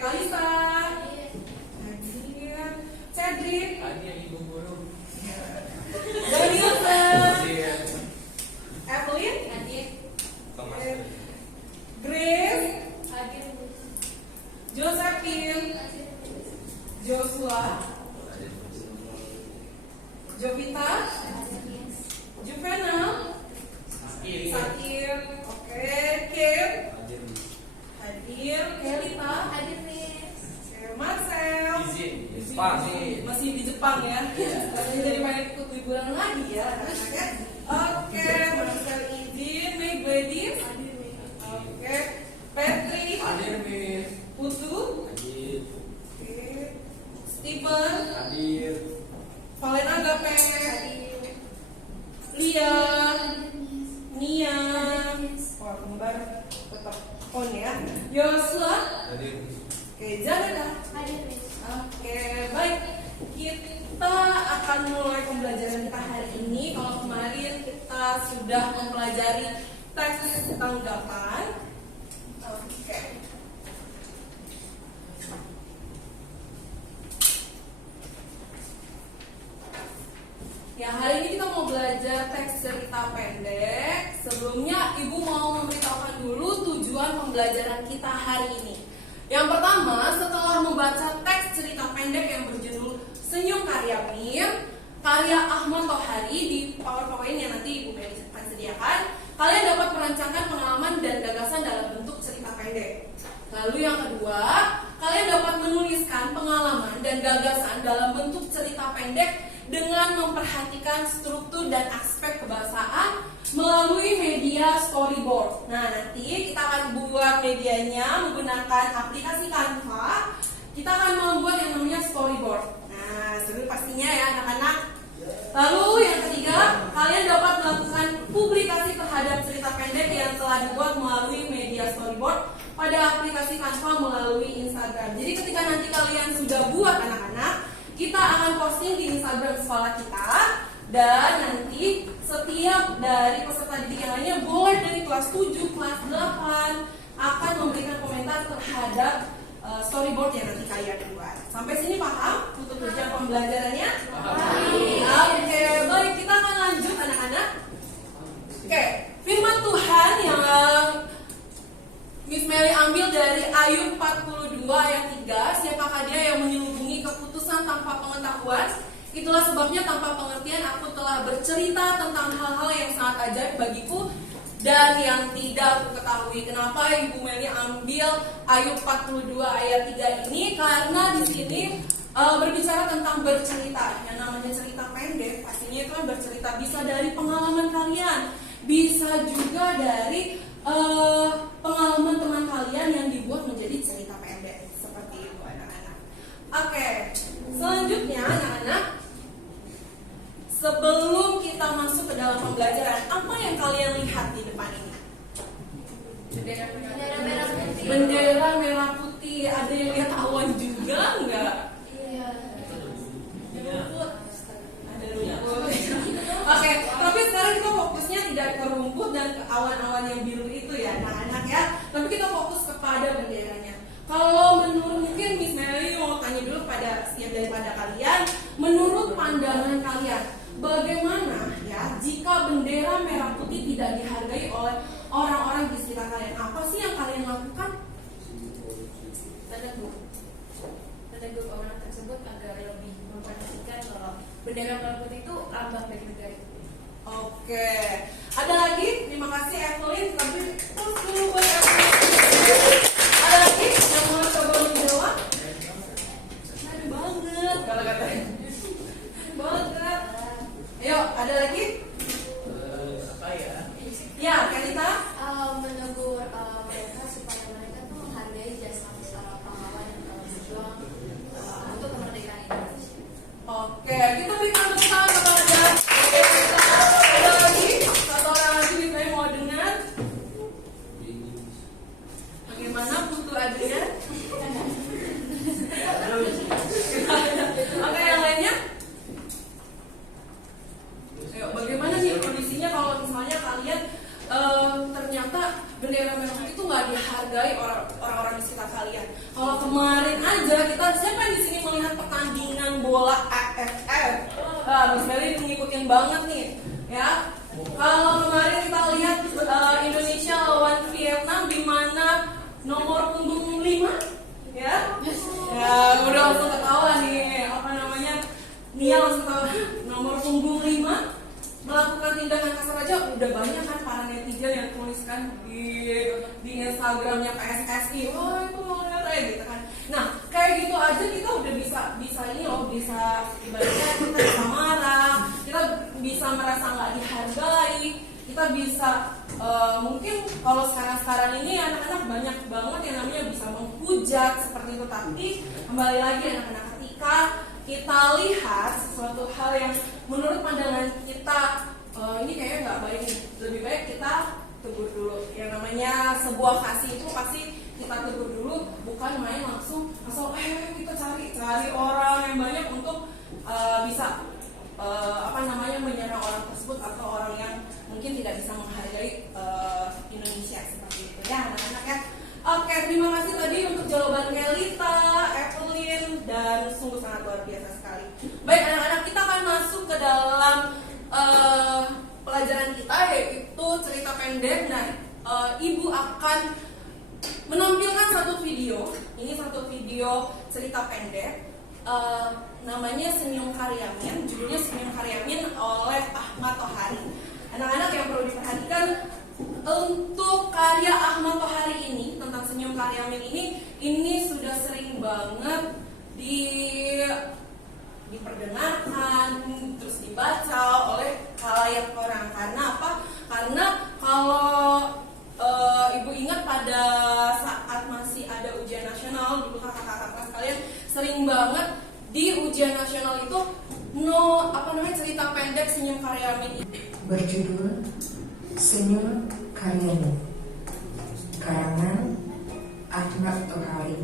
Kalisa. Hadir. Cedric. Hadir Ibu Guru. Danielson. Hadir. Evelyn. Hadir. Grace. Hadir. Josephine. Joshua. Jovita. Juvenal. Sakir. Oke. Kim. Hadir. Kelita. Hadir, Miss. Marcel. Izin. Jepang nih. Masih di Jepang ya. Jadi pengen ikut liburan lagi ya. Oke, Marcel izin. Meg Gladys. Hadir, Miss. Oke. Patrick. Hadir Miss. Putu. Hadir. Oke. Steven. Hadir. Valen Agape. Hadir. Lia. Hadir, Miss. Nia. Hadir, Miss. Wah, kembar tetap on ya. Yosua. Hadir. Oke, Janeda. Hadir, Miss. Oke, baik. Kita akan mulai pembelajaran kita hari ini. Kalau kemarin kita sudah mempelajari teks tanggapan. Oke. Ya, hari ini kita mau belajar teks cerita pendek. Sebelumnya, Ibu mau memberitahukan dulu tujuan pembelajaran kita hari ini. Yang pertama, setelah membaca teks cerita pendek yang berjudul Senyum Karya Mim, karya Ahmad Tohari di PowerPoint yang nanti Ibu Meli akan sediakan, kalian dapat merancangkan pengalaman dan gagasan dalam bentuk cerita pendek. Lalu yang kedua, kalian dapat menuliskan pengalaman dan gagasan dalam bentuk cerita pendek dengan memperhatikan struktur dan aspek kebahasaan melalui media storyboard. Nah, nanti kita akan buat medianya menggunakan aplikasi Canva. Kita akan membuat yang namanya storyboard. Nah, seru pastinya ya anak-anak. Lalu yang ketiga, kalian dapat melakukan publikasi terhadap cerita pendek yang telah dibuat melalui media storyboard pada aplikasi Canva melalui Instagram. Jadi ketika nanti kalian sudah buat anak-anak, kita akan posting di Instagram sekolah kita. Dan nanti setiap dari peserta didik yang lainnya, boleh dari kelas 7, kelas 8, akan memberikan komentar terhadap storyboard yang nanti kalian buat. Sampai sini paham untuk tujuan pembelajarannya? Oke, baik, kita akan lanjut anak-anak. Oke, firman Tuhan yang Miss Meli ambil dari Ayub 42 ayat 3. Siapakah dia yang menyelubungi keputusan tanpa pengetahuan? Itulah sebabnya tanpa pengertian aku telah bercerita tentang hal-hal yang sangat ajaib bagiku dan yang tidak aku ketahui. Kenapa Ibu Meli ambil Ayub 42 ayat 3 ini? Karena di sini berbicara tentang bercerita. Yang namanya cerita pendek, pastinya itu kan bercerita bisa dari pengalaman kalian, bisa juga dari pengalaman teman kalian yang dibuat menjadi cerita pendek. Seperti itu anak-anak. Oke, selanjutnya anak-anak, sebelum kita masuk ke dalam pembelajaran, apa yang kalian lihat di depan ini? Bendera merah putih. Bendera merah putih. Ada yang lihat awan juga enggak? Iya. Rumput. Ada rumput. Oke, tapi sekarang kita fokusnya tidak ke rumput dan ke awan-awan yang biru itu ya anak-anak ya. Tapi kita fokus kepada benderanya. Kalau menurut, mungkin Miss Meli mau tanya dulu pada setiap daripada kalian, menurut pandangan kalian, bagaimana ya jika bendera merah putih tidak dihargai oleh orang-orang di sekitar kalian? Apa sih yang kalian lakukan? Tanda orang tersebut agar lebih memperhatikan kalau bendera merah putih itu lambang dari negara. Oke, ada lagi? Terima kasih Evelyn. Tapi terus dulu buat Evelyn. Ada lagi yang mau coba menjawab? Keren banget kalau katanya. Banget. Ayo, ada lagi? Apa ya? Ya, Kalita. Menegur mereka supaya mereka tuh menghargai jasa para pahlawan yang telah berjuang untuk kemerdekaan Indonesia. Oke, kita berikan tepuk tangan kepada Kalita. Ada lagi? Satu orang lagi nih saya mau dengar. cita kalian. Kalau kemarin aja kita siapa yang di sini melihat pertandingan bola AFF? Mas Meli ngikutin banget nih, ya. Kalau kemarin kita lihat Indonesia lawan Vietnam di mana nomor punggung 5, ya. Ya, udah langsung ketawa nih, apa namanya? Nia langsung tahu nomor punggung 5 melakukan tindakan kasar aja udah banyak kan para netizen yang tuliskan di Instagramnya PSSI, wah itu mau lihat aja gitu kan. Nah kayak gitu aja kita udah bisa ini loh, bisa ibaratnya kita bisa marah, kita bisa merasa nggak dihargai, kita bisa mungkin kalau sekarang ini anak-anak banyak banget yang namanya bisa menghujat seperti itu. Tapi kembali lagi anak-anak, ketika kita lihat sesuatu hal yang menurut pandangan kita ini kayaknya nggak baik nih, lebih baik kita tegur dulu. Yang namanya sebuah kasih itu pasti kita tegur dulu, bukan main langsung kita cari orang yang banyak untuk bisa menyerang orang tersebut atau orang yang mungkin tidak bisa menghargai Indonesia seperti itu ya anak-anak ya. Oke, terima kasih tadi untuk jawaban Kelita, Evelyn, dan sungguh sangat luar biasa sekali. Baik anak-anak, kita akan masuk ke dalam pelajaran kita, yaitu cerita pendek. Nah, Ibu akan menampilkan satu video. Ini satu video cerita pendek, namanya Senyum Karyamin. Judulnya Senyum Karyamin oleh Ahmad Tohari. Anak-anak yang perlu diperhatikan, untuk karya Ahmad Tohari ini tentang Senyum Karyamin ini sudah sering banget diperdengarkan, terus dibaca oleh khalayak orang. Karena apa? Karena kalau Ibu ingat pada saat masih ada ujian nasional dulu, kakak-kakak kalian sering banget di ujian nasional itu cerita pendek Senyum Karyamin berjudul Senyum Karyamin, karangan Ahmad Tohari.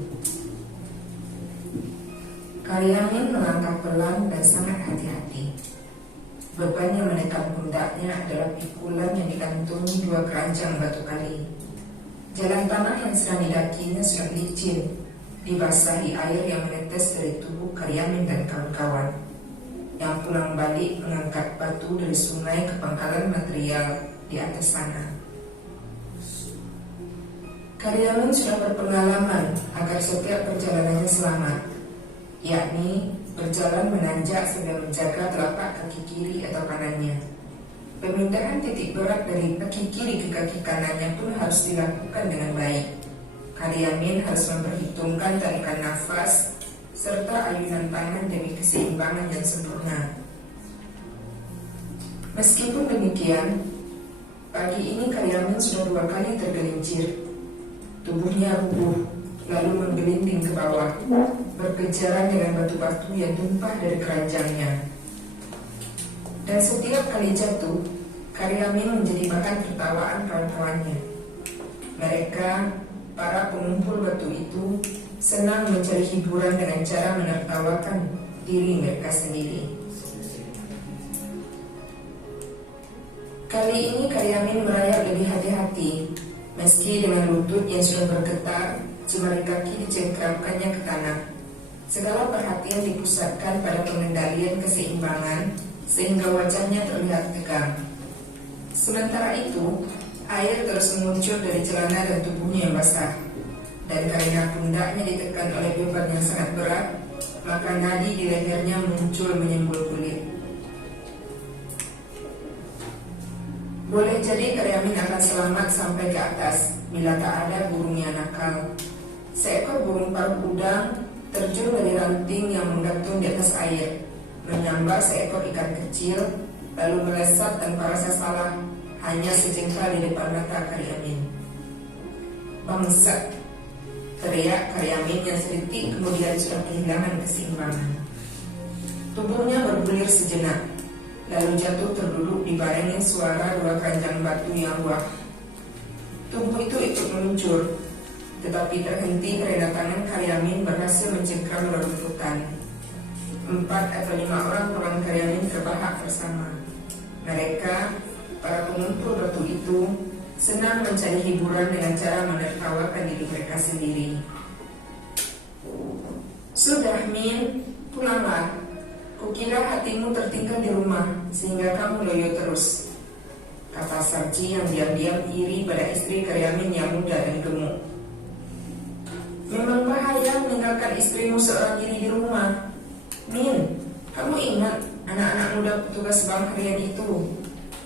Karyamin melangkah pelan dan sangat hati-hati. Beban yang menekan pundaknya adalah pikulan yang digantungi 2 keranjang batu kali. Jalan tanah yang sedang didakinya sudah licin, dibasahi air yang menetes dari tubuh Karyamin dan kawan-kawan, yang pulang balik mengangkat batu dari sungai ke pangkalan material di atas sana. Karyamin sudah berpengalaman agar setiap perjalanannya selamat, yakni berjalan menanjak sambil menjaga telapak kaki kiri atau kanannya. Pemindahan titik berat dari kaki kiri ke kaki kanannya pun harus dilakukan dengan baik. Karyamin harus memperhitungkan tarikan nafas serta ayunan tangan demi keseimbangan yang sempurna. Meskipun demikian, pagi ini Karyamin sudah 2 kali tergelincir. Tubuhnya rubuh, lalu menggelinding ke bawah, berkejaran dengan batu-batu yang tumpah dari keranjangnya. Dan setiap kali jatuh, Karyamin menjadi bahan tertawaan kawan-kawannya. Mereka, para pengumpul batu itu, senang mencari hiburan dengan cara menertawakan diri mereka sendiri. Kali ini Karyamin merayap lebih hati-hati. Meski dengan lutut yang sudah bergetar, jemari kaki dicengkramkannya ke tanah. Segala perhatian dipusatkan pada pengendalian keseimbangan, sehingga wajahnya terlihat tegang. Sementara itu, air terus mengucur dari celana dan tubuhnya yang basah. Dan karena pundaknya ditekan oleh beban yang sangat berat, maka nadi di lehernya muncul menyembul kulit. Boleh jadi Karyamin akan selamat sampai ke atas bila tak ada burungnya nakal. Seekor burung paruh udang terjun dari ranting yang menggantung di atas air, menyambar seekor ikan kecil, lalu melesat tanpa rasa salah hanya sejengkal di depan mata Karyamin. "Bangsat!" teriak Karyamin yang sedetik kemudian sudah kehilangan keseimbangan. Tubuhnya bergulir sejenak, lalu jatuh terduduk dibarengi suara 2 keranjang batu yang ruah. Tubuh itu ikut meluncur, tetapi terhenti karena tangan Karyamin berhasil mencengkram reruntutan. 4 atau 5 orang kawan Karyamin terbahak bersama. Mereka, para pengumpul batu itu, senang mencari hiburan dengan cara menertawakan diri mereka sendiri. Sudah, Min, pulanglah. Kukira hatimu tertinggal di rumah sehingga kamu loyo terus, kata Sarji yang diam-diam iri pada istri Karyamin yang muda dan gemuk. Memang bahaya meninggalkan istrimu seorang diri di rumah. Min, kamu ingat anak-anak muda petugas bank harian itu?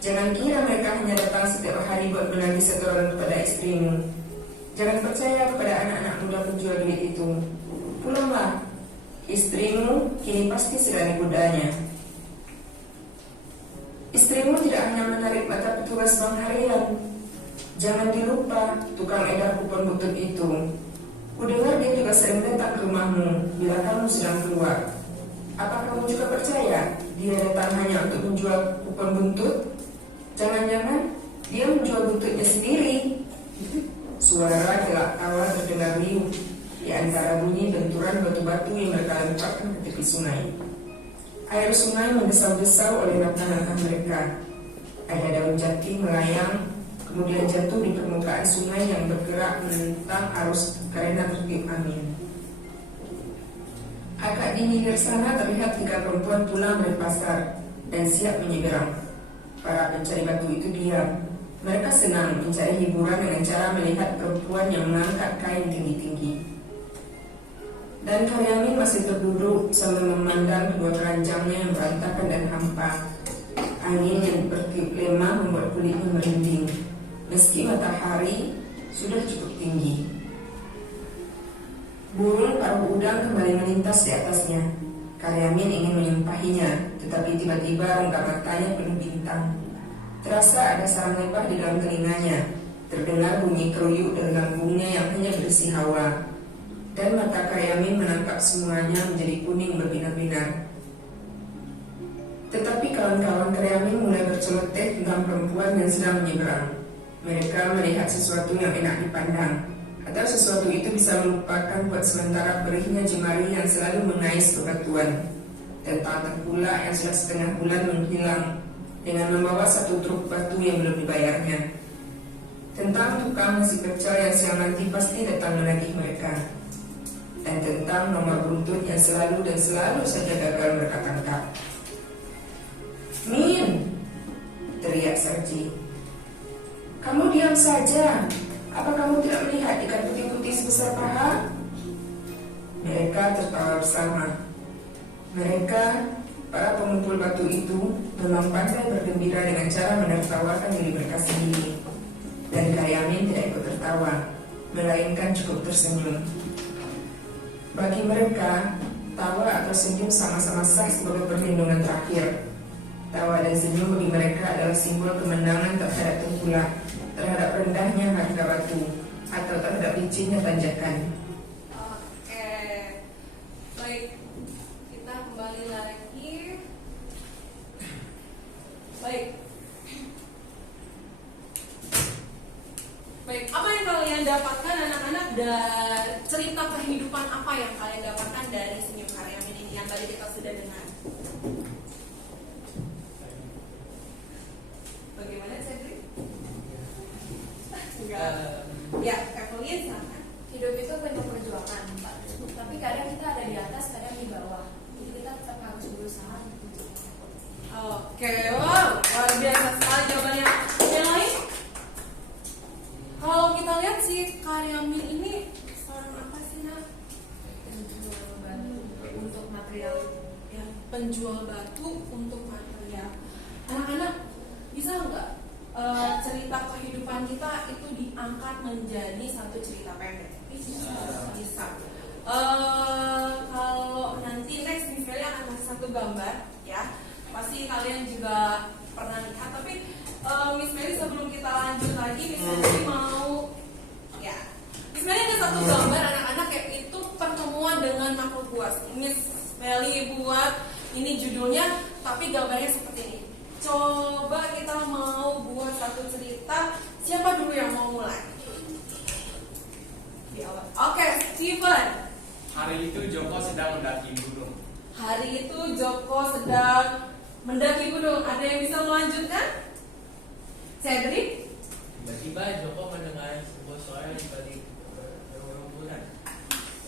Jangan kira mereka hanya datang setiap hari buat menagih setoran kepada istrimu. Jangan percaya kepada anak-anak muda penjual duit itu. Pulanglah. Istrimu kini pasti sedang digodanya. Istrimu tidak hanya menarik mata petugas bank harian. Jangan dilupa tukang edar kupon butut itu. Kudengar dia juga sering datang ke rumahmu bila kamu sedang keluar. Apa kamu juga percaya dia datang hanya untuk menjual kupon buntut? Jangan-jangan dia menjual buntutnya sendiri. Suara gelak tawa terdengar riuh di antara bunyi benturan batu-batu yang mereka lemparkan ke tepi sungai. Air sungai mendesau-desau oleh langkah-langkah mereka. Ada daun jati melayang, kemudian jatuh di permukaan sungai yang bergerak menentang arus karena tertiup angin. Agak di hilir sana terlihat 3 perempuan pulang dari pasar dan siap menyeberang. Para pencari batu itu diam. Mereka senang mencari hiburan dengan cara melihat perempuan yang mengangkat kain tinggi-tinggi. Dan Karyamin masih terduduk sambil memandang kedua keranjangnya yang berantakan dan hampa. Angin yang bertiup lemah membuat kulitnya merinding, meski matahari sudah cukup tinggi. Burung paruh udang kembali melintas di atasnya. Karyamin ingin menyumpahinya, tetapi tiba-tiba rongga matanya penuh bintang. Terasa ada sarang lebar di dalam telinganya. Terdengar bunyi keruyuk dari lambungnya yang hanya berisi hawa. Dan mata Karyamin menangkap semuanya menjadi kuning berbinar-binar. Tetapi kawan-kawan Karyamin mulai berceloteh tentang perempuan yang sedang menyeberang. Mereka melihat sesuatu yang enak dipandang, atau sesuatu itu bisa melupakan buat sementara perihnya jemari yang selalu mengais bebatuan. Tentang tengkulak yang sudah setengah bulan menghilang dengan membawa 1 truk batu yang belum dibayarnya. Tentang tukang nasi pecel yang siang nanti pasti datang menagih mereka. Dan tentang nomor buntut yang selalu dan selalu saja gagal mereka tangkap. Min, teriak Sarji. Kamu diam saja. Apa kamu tidak melihat ikan putih-putih sebesar paha? Mereka tertawa bersama. Mereka, para pengumpul batu itu, memang pandai bergembira dengan cara menertawakan diri mereka sendiri. Dan Karyamin tidak ikut tertawa, melainkan cukup tersenyum. Bagi mereka, tawa atau senyum sama-sama sah sebagai perlindungan terakhir. Tawa dan senyum bagi mereka adalah simbol kemenangan terhadap tengkulak, terhadap rendahnya harga batu, atau terhadap licinnya tanjakan. Oke, baik, kita kembali lagi. Baik, apa yang kalian dapatkan anak-anak dari cerita kehidupan apa yang kalian dapatkan dari Senyum Karyamin ini yang tadi kita sudah dengar? Bagaimana Cedric? Ya, Evelyn silakan. Hidup itu penuh perjuangan, Pak. Tapi kadang kita ada di atas, kadang di bawah. Jadi kita tetap harus berusaha. Oke, wow, luar biasa sekali jawabannya. Yang lain? Kalau kita lihat si Karyamin ini seorang apa sih, Nak? Penjual batu untuk material. Ya, penjual batu untuk material. Anak-anak bisa nggak cerita kehidupan kita itu diangkat menjadi satu cerita pendek? Bisa. Kalau nanti next misalnya akan kasih satu gambar, ya pasti kalian juga pernah lihat. Tapi Miss Mary sebelum kita lanjut lagi, Miss Mary mau ya, Miss Mary ada satu gambar anak-anak kayak itu pertemuan dengan makhluk buas. Miss Mary buat ini judulnya, tapi gambarnya seperti ini. Coba kita mau buat satu cerita. Siapa dulu yang mau mulai? Di awal. Oke, Steven. Hari itu Joko sedang mendaki gunung. Hari itu Joko sedang mendaki gunung. Ada yang bisa melanjutkan? Cedric? Tiba-tiba Joko mendengar sebuah suara di balik rerumputan.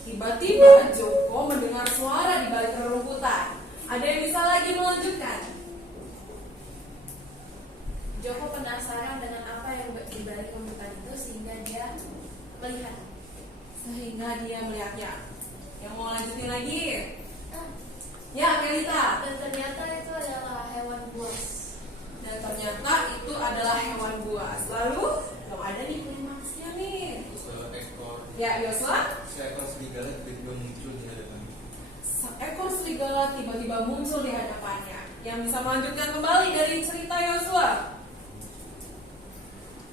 Tiba-tiba Joko mendengar suara di balik rerumputan. Ada yang bisa lagi melanjutkan? Joko penasaran dengan apa yang di balik rumputan itu sehingga dia melihat. Sehingga dia melihatnya. Yang mau lanjutin lagi? Ah, Ya, Melita. dan ternyata itu adalah hewan buas. Dan ternyata itu adalah hewan buas. Lalu, belum ada nih klimaksnya nih. Seekor Ya, Yosua. serigala tiba-tiba muncul di hadapannya. Seekor serigala tiba-tiba muncul di hadapannya. Yang bisa melanjutkan kembali dari cerita Yosua.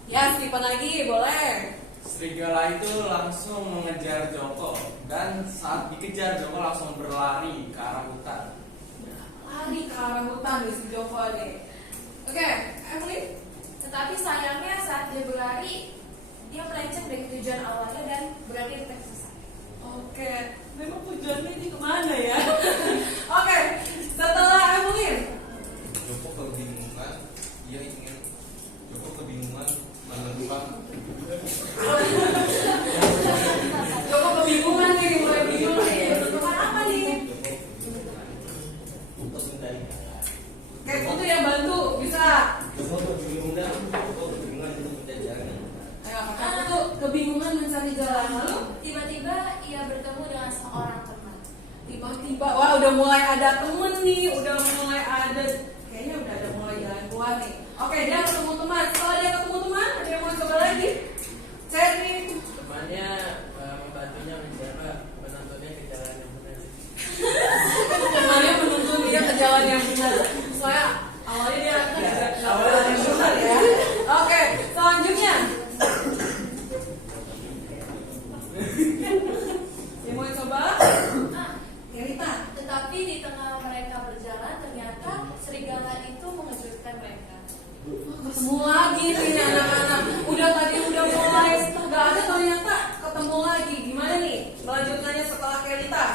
Ya, Stephen lagi, boleh. Serigala itu langsung mengejar Joko dan saat dikejar Joko langsung berlari ke arah hutan. Lari ke arah hutan di si Joko nih. Oke, Emily. Tetapi sayangnya saat dia berlari, dia melenceng dari tujuan awalnya dan berakhir tersesat. Oke, memang tujuannya ini kemana ya? Oke, setelah Emily. Joko kebingungan, Joko kebingungan menentukan Joko kebingungan nih, mulai bingung nih. Menentukan apa nih? Untuk mencari Kayak Putu yang bantu, bisa. Joko kebingungan untuk mencari jalan. Ayo, Kak Putu kebingungan mencari jalan. Lalu Tiba-tiba ia bertemu dengan seorang teman. tiba-tiba, wah udah mulai ada temen nih, kayaknya udah ada mulai jalan keluar nih. Oke, dia ketemu teman. Setelah dia ketemu teman, ada yang mau coba lagi? Cari. Temannya membantunya menuntunnya ke jalan yang benar. Temannya menuntun dia ke jalan yang benar. Soalnya awalnya dia awalnya yang benar ya. Oke, selanjutnya. Yang mau coba? Ah, Rita. tetapi di tengah mereka berjalan, ternyata serigala itu mengejutkan mereka. Ketemu lagi nih anak-anak. Udah mulai nggak ada, ternyata ketemu lagi. Gimana nih melanjutkannya setelah Kelita?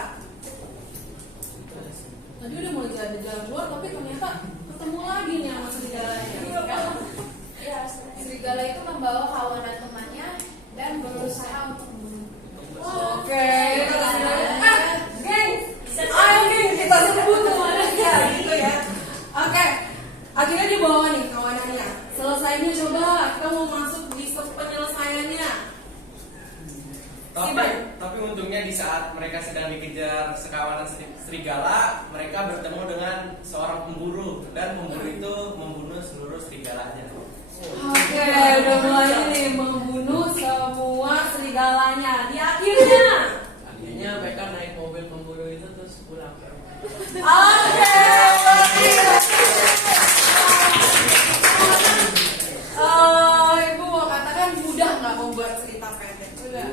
Tadi udah mulai jalan keluar, tapi ternyata ketemu lagi nih sama serigalanya. Ya, serigala itu membawa kawanan temannya dan berusaha untuk membunuh. Oke, geng, ayo geng, kita sebut kawanannya gitu ya. Oke, akhirnya dibawa nih kawanannya. Selesainya coba kita mau masuk di penyelesaiannya. Tapi untungnya di saat mereka sedang dikejar sekawanan serigala, mereka bertemu dengan seorang pemburu dan pemburu itu membunuh seluruh serigalanya. Oke, udah mulai nih membunuh semua serigalanya. Di Akhirnya mereka naik mobil pemburu itu terus pulang ke rumah. Oke, Ibu mau katakan mudah nggak membuat cerita pendek? Udah.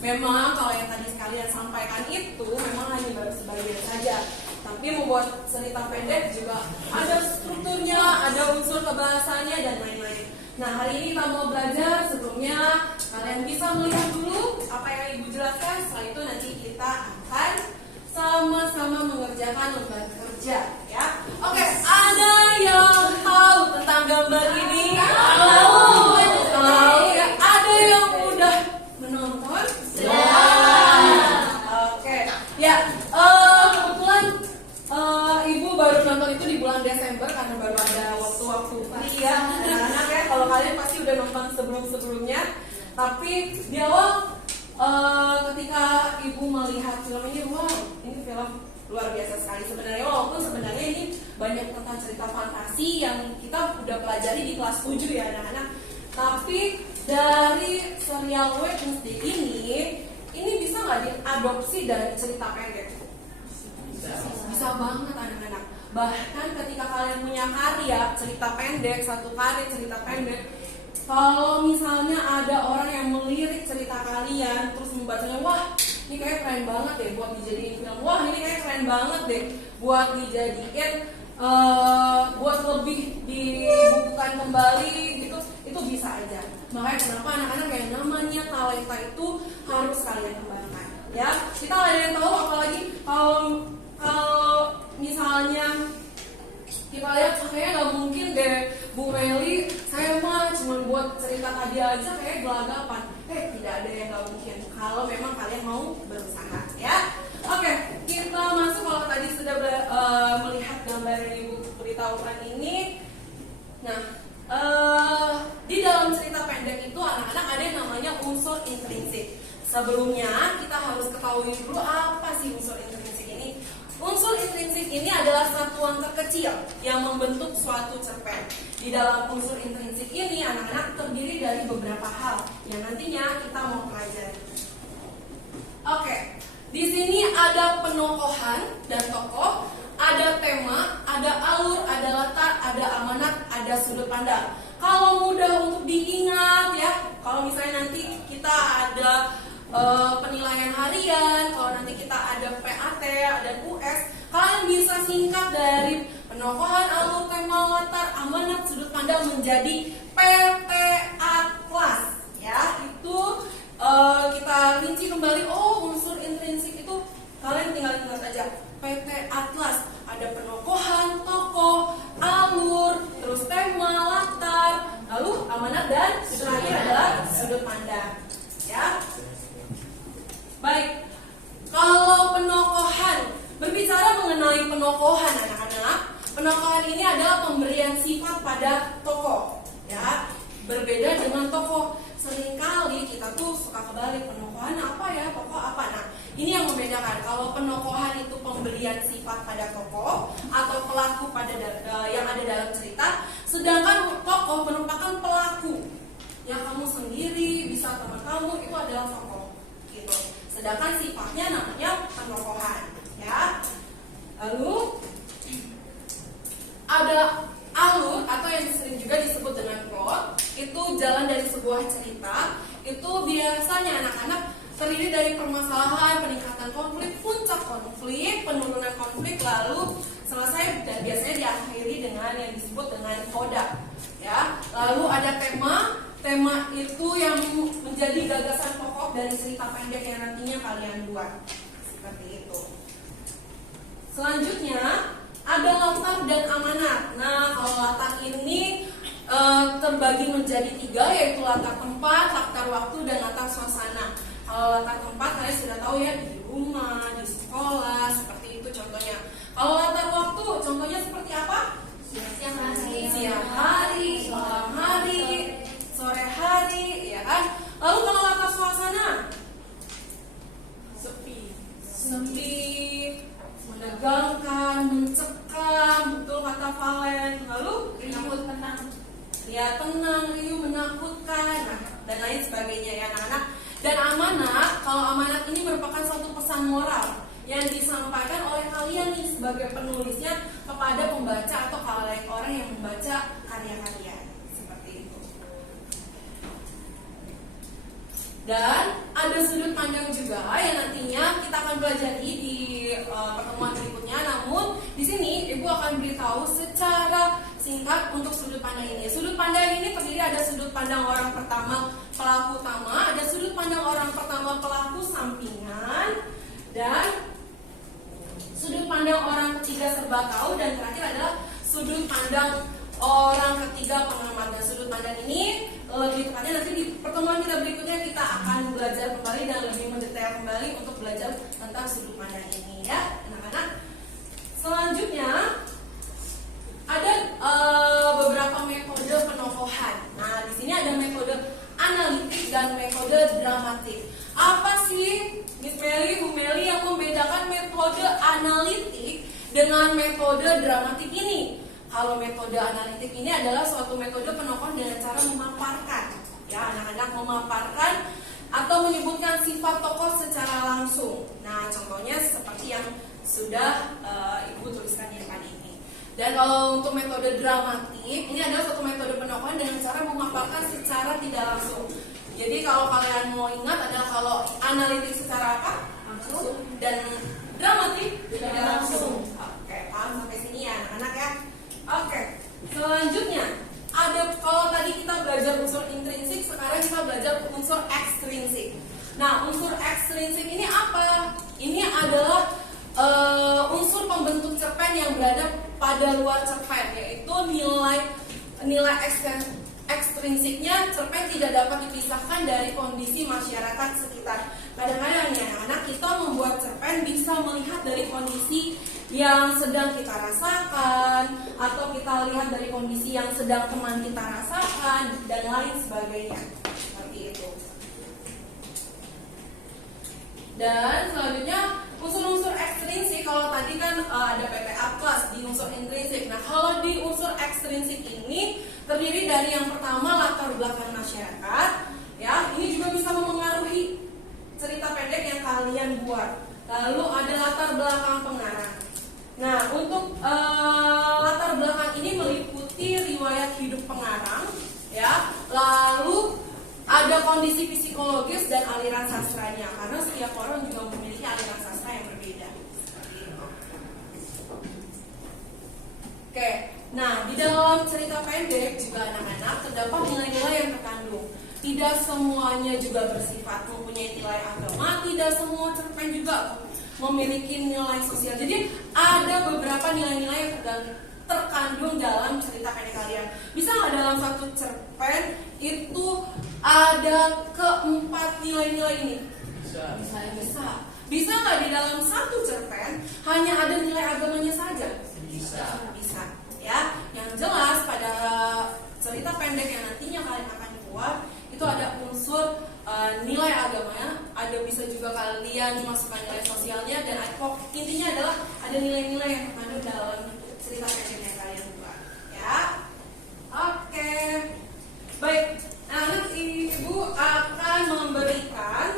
Memang kalau yang tadi sekalian sampaikan itu memang hanya baru sebagian saja. Tapi membuat cerita pendek juga ada strukturnya, ada unsur kebahasanya dan lain-lain. Nah, hari ini kita mau belajar. Sebelumnya kalian bisa melihat dulu apa yang Ibu jelaskan. Setelah itu nanti kita akan sama-sama mengerjakan lembar kerja ya. Oke, ada yang tahu tentang gambar ini? Tahu ya? Ada yang udah menonton? Oke, ya. Kebetulan Ibu baru nonton itu di bulan Desember karena baru ada waktu-waktu free ya anak-anak ya. Kalau kalian pasti udah nonton sebelum-sebelumnya. Tapi di awal ketika Ibu melihat film ini, wow, ini film luar biasa sekali sebenarnya. Walaupun sebenarnya ini banyak tentang cerita fantasi yang kita udah pelajari di kelas 7 ya anak-anak. Tapi dari serial Wednesday ini bisa nggak diadopsi dari cerita pendek? Bisa banget anak-anak. Bahkan ketika kalian punya karya cerita pendek, satu karya cerita pendek, kalau misalnya ada orang yang melirik cerita kalian terus membacanya, wah ini kayak keren banget deh buat dijadiin film, wah ini kayak keren banget deh buat dijadiin buat lebih dibukukan kembali gitu, itu bisa aja. Makanya kenapa anak-anak yang namanya talenta itu harus kalian kembangkan ya. Kita ada yang tahu, apalagi kalau misalnya kita lihat kayaknya nggak mungkin deh Bu Meli, saya mah cuma buat cerita tadi aja kayak gelagapan. Tidak ada yang nggak mungkin kalau memang kalian mau berusaha ya. Oke, kita masuk. Kalau tadi sudah melihat gambar yang Ibu beritahukan ini. Nah, di dalam cerita pendek itu anak-anak ada yang namanya unsur intrinsik. Sebelumnya kita harus ketahui dulu apa sih unsur intrinsik ini. Unsur intrinsik ini adalah satuan terkecil yang membentuk suatu cerpen. Di dalam unsur intrinsik ini anak-anak terdiri dari beberapa hal yang nantinya kita mau pelajari. Oke, di sini ada penokohan dan tokoh, ada tema, ada alur, ada latar, ada amanat, ada sudut pandang. Kalau mudah untuk diingat ya, kalau misalnya nanti kita ada penilaian harian, kalau nanti kita ada PAT, ada US, kalian bisa singkat dari penokohan, alur, tema, latar, amanat, sudut pandang menjadi PT Atlas. Ya, itu kita rinci kembali. Oh, unsur intrinsik itu kalian tinggal ingat aja. PT Atlas ada penokohan, tokoh, alur, terus tema, latar, lalu amanat dan terakhir adalah sudut pandang. Ya. Baik, kalau penokohan, berbicara mengenai penokohan anak-anak, penokohan ini adalah pemberian sifat pada tokoh, ya. Berbeda dengan tokoh, seringkali kita tuh suka kebalik, penokohan apa ya, tokoh apa. Nah, ini yang membedakan. Kalau penokohan itu pemberian sifat pada tokoh atau pelaku yang ada dalam cerita, sedangkan tokoh merupakan pelaku. Yang kamu sendiri, bisa teman kamu, itu adalah tokoh, gitu. Sedangkan sifatnya namanya penokohan, ya. Lalu ada alur atau yang sering juga disebut dengan plot. Itu jalan dari sebuah cerita. Itu biasanya anak-anak terdiri dari permasalahan, peningkatan konflik, puncak konflik, penurunan konflik, lalu selesai dan biasanya diakhiri dengan yang disebut dengan coda, ya. Lalu ada tema. Tema itu yang menjadi gagasan pokok dari cerita pendek yang nantinya kalian buat. Seperti itu. Selanjutnya ada latar dan amanat. Nah, kalau latar ini terbagi menjadi 3, yaitu latar tempat, latar waktu, dan latar suasana. Kalau latar tempat kalian sudah tahu ya, di rumah, di sekolah, seperti itu contohnya. Kalau latar waktu, contohnya seperti apa? Siang hari, malam hari, sore hari, ya kan? Lalu kalau latar suasana, sepi, menegangkan, mencekam, betul kata Valen. Lalu riuh, tenang. Ya, tenang, riuh, menakutkan, nah, dan lain sebagainya ya anak-anak. Dan amanat, kalau amanat ini merupakan suatu pesan moral yang disampaikan oleh kalian nih sebagai penulisnya kepada pembaca atau khalayak orang yang membaca karya kalian. Seperti itu. Dan ada sudut pandang juga yang nantinya kita akan pelajari di pertemuan berikutnya. Namun di sini Ibu akan beritahu secara singkat untuk sudut pandang ini. Sudut pandang ini terdiri ada sudut pandang orang pertama pelaku utama, ada sudut pandang orang pertama pelaku sampingan, dan sudut pandang orang ketiga serba tahu, dan terakhir adalah sudut pandang orang ketiga pengamat. Dan sudut pandang ini lebih tepatnya nanti di pertemuan kita berikutnya kita akan belajar kembali dan lebih mendetail kembali untuk belajar tentang sudut pandang ini ya anak-anak. Selanjutnya ada beberapa metode penokohan. Nah, di sini ada metode analitik dan metode dramatik. Apa sih Miss Meli, Bu Meli yang membedakan metode analitik dengan metode dramatik ini? Kalau metode analitik ini adalah suatu metode penokohan dengan cara memaparkan, ya anak-anak, memaparkan atau menyebutkan sifat tokoh secara langsung. Nah, contohnya seperti yang sudah Ibu tuliskan di depan ini. Dan kalau untuk metode dramatik, ini adalah suatu metode penokohan dengan cara memaparkan secara tidak langsung. Jadi kalau kalian mau ingat adalah kalau analitik secara apa? Langsung. Dan dramatik tidak langsung. Oke, paham sampai sini ya anak-anak ya? Oke, selanjutnya ada, kalau tadi kita belajar unsur intrinsik, sekarang kita belajar unsur ekstrinsik. Nah, unsur ekstrinsik ini apa? Ini adalah unsur pembentuk cerpen yang berada pada luar cerpen, yaitu nilai ekstrinsik ekstrinsiknya cerpen tidak dapat dipisahkan dari kondisi masyarakat sekitar. Kadang-kadang ya anak kita membuat cerpen bisa melihat dari kondisi yang sedang kita rasakan, atau kita lihat dari kondisi yang sedang teman kita rasakan, dan lain sebagainya. Seperti itu. Dan selanjutnya unsur-unsur ekstrinsik. Kalau tadi kan ada PPA plus di unsur intrinsik. Nah, kalau di unsur ekstrinsik ini terdiri dari yang pertama latar belakang masyarakat, ya, ini juga bisa memengaruhi cerita pendek yang kalian buat. Lalu ada latar belakang pengarang. Nah, untuk latar belakang ini meliputi riwayat hidup pengarang, ya. Lalu ada kondisi psikologis dan aliran sastranya, karena setiap orang juga memiliki aliran sastra yang berbeda. Oke, nah di dalam cerita pendek juga anak-anak terdapat nilai-nilai yang terkandung. Tidak semuanya juga bersifat mempunyai nilai agama, tidak semua cerpen juga memiliki nilai sosial. Jadi ada beberapa nilai-nilai yang terkandung dalam cerita pendek kalian. Bisa nggak dalam satu cerpen itu ada keempat nilai-nilai ini? Bisa. Bisa nggak di dalam satu cerpen hanya ada nilai agamanya saja? Bisa. Ya, yang jelas pada cerita pendek yang nantinya kalian akan buat itu ada unsur nilai agamanya, ada bisa juga kalian masukkan nilai sosialnya, dan intinya adalah ada nilai-nilai yang terkandung dalam cerita pendek yang kalian buat. Ya, oke. Baik. Nah, ibu akan memberikan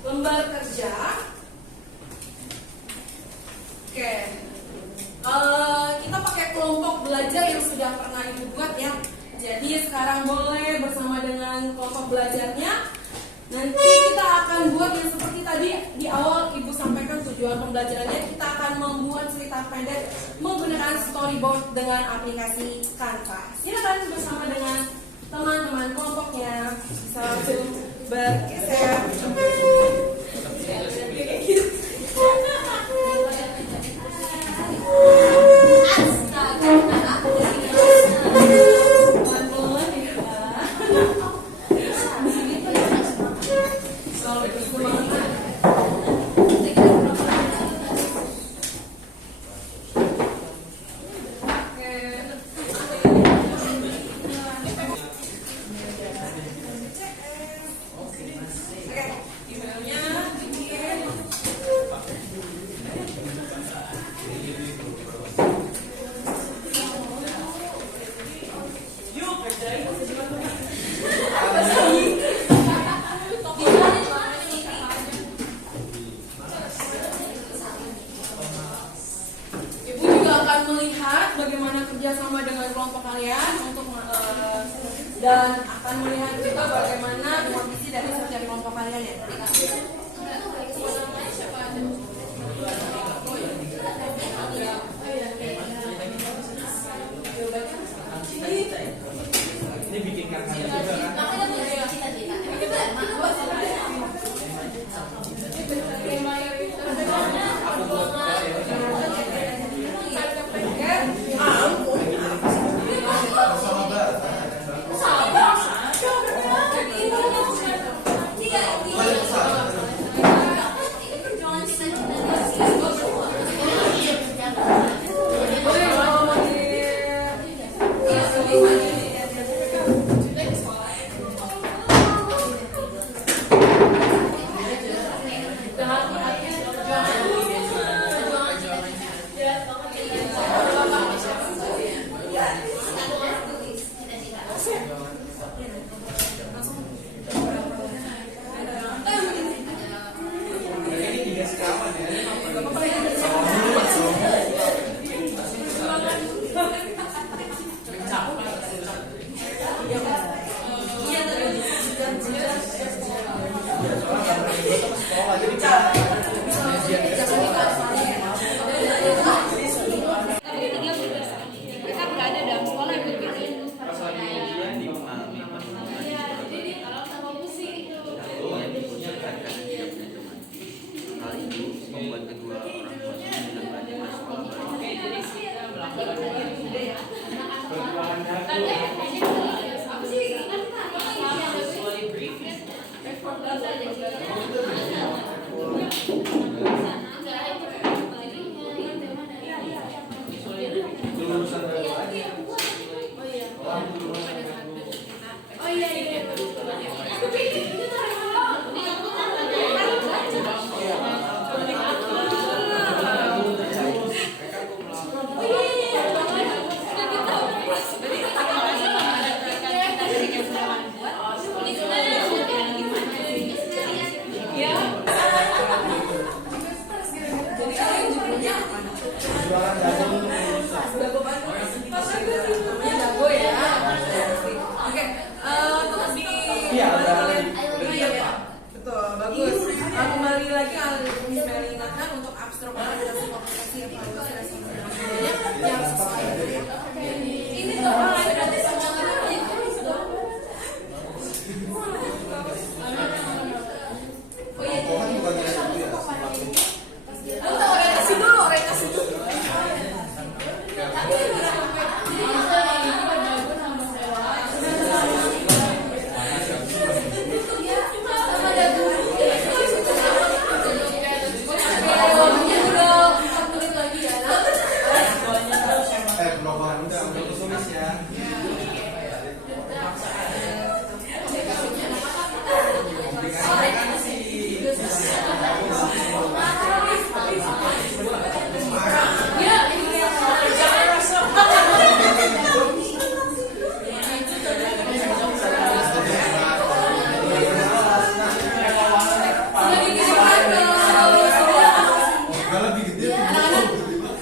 lembar kerja. Oke. Kita pakai kelompok belajar yang sudah pernah ibu buat ya. Jadi sekarang boleh bersama dengan kelompok belajarnya. Nanti kita akan buat yang seperti tadi di awal ibu sampaikan tujuan pembelajarannya. Kita akan membuat cerita pendek menggunakan storyboard dengan aplikasi Canva. Silakan bersama dengan teman-teman kelompoknya bisa langsung bergeser. Dan akan melihat juga bagaimana kondisi dari setiap kelompok kalian ya. Ini bikin karya juga kan? Aku buat membuat kedua orang tua mendapatkan sekolah. Bagus. Nah, kembali lagi Miss Meli ingatkan untuk abstrak komunikasi evaluasi respon yang sesuai. Ini tuh oh iya, orientasi dulu.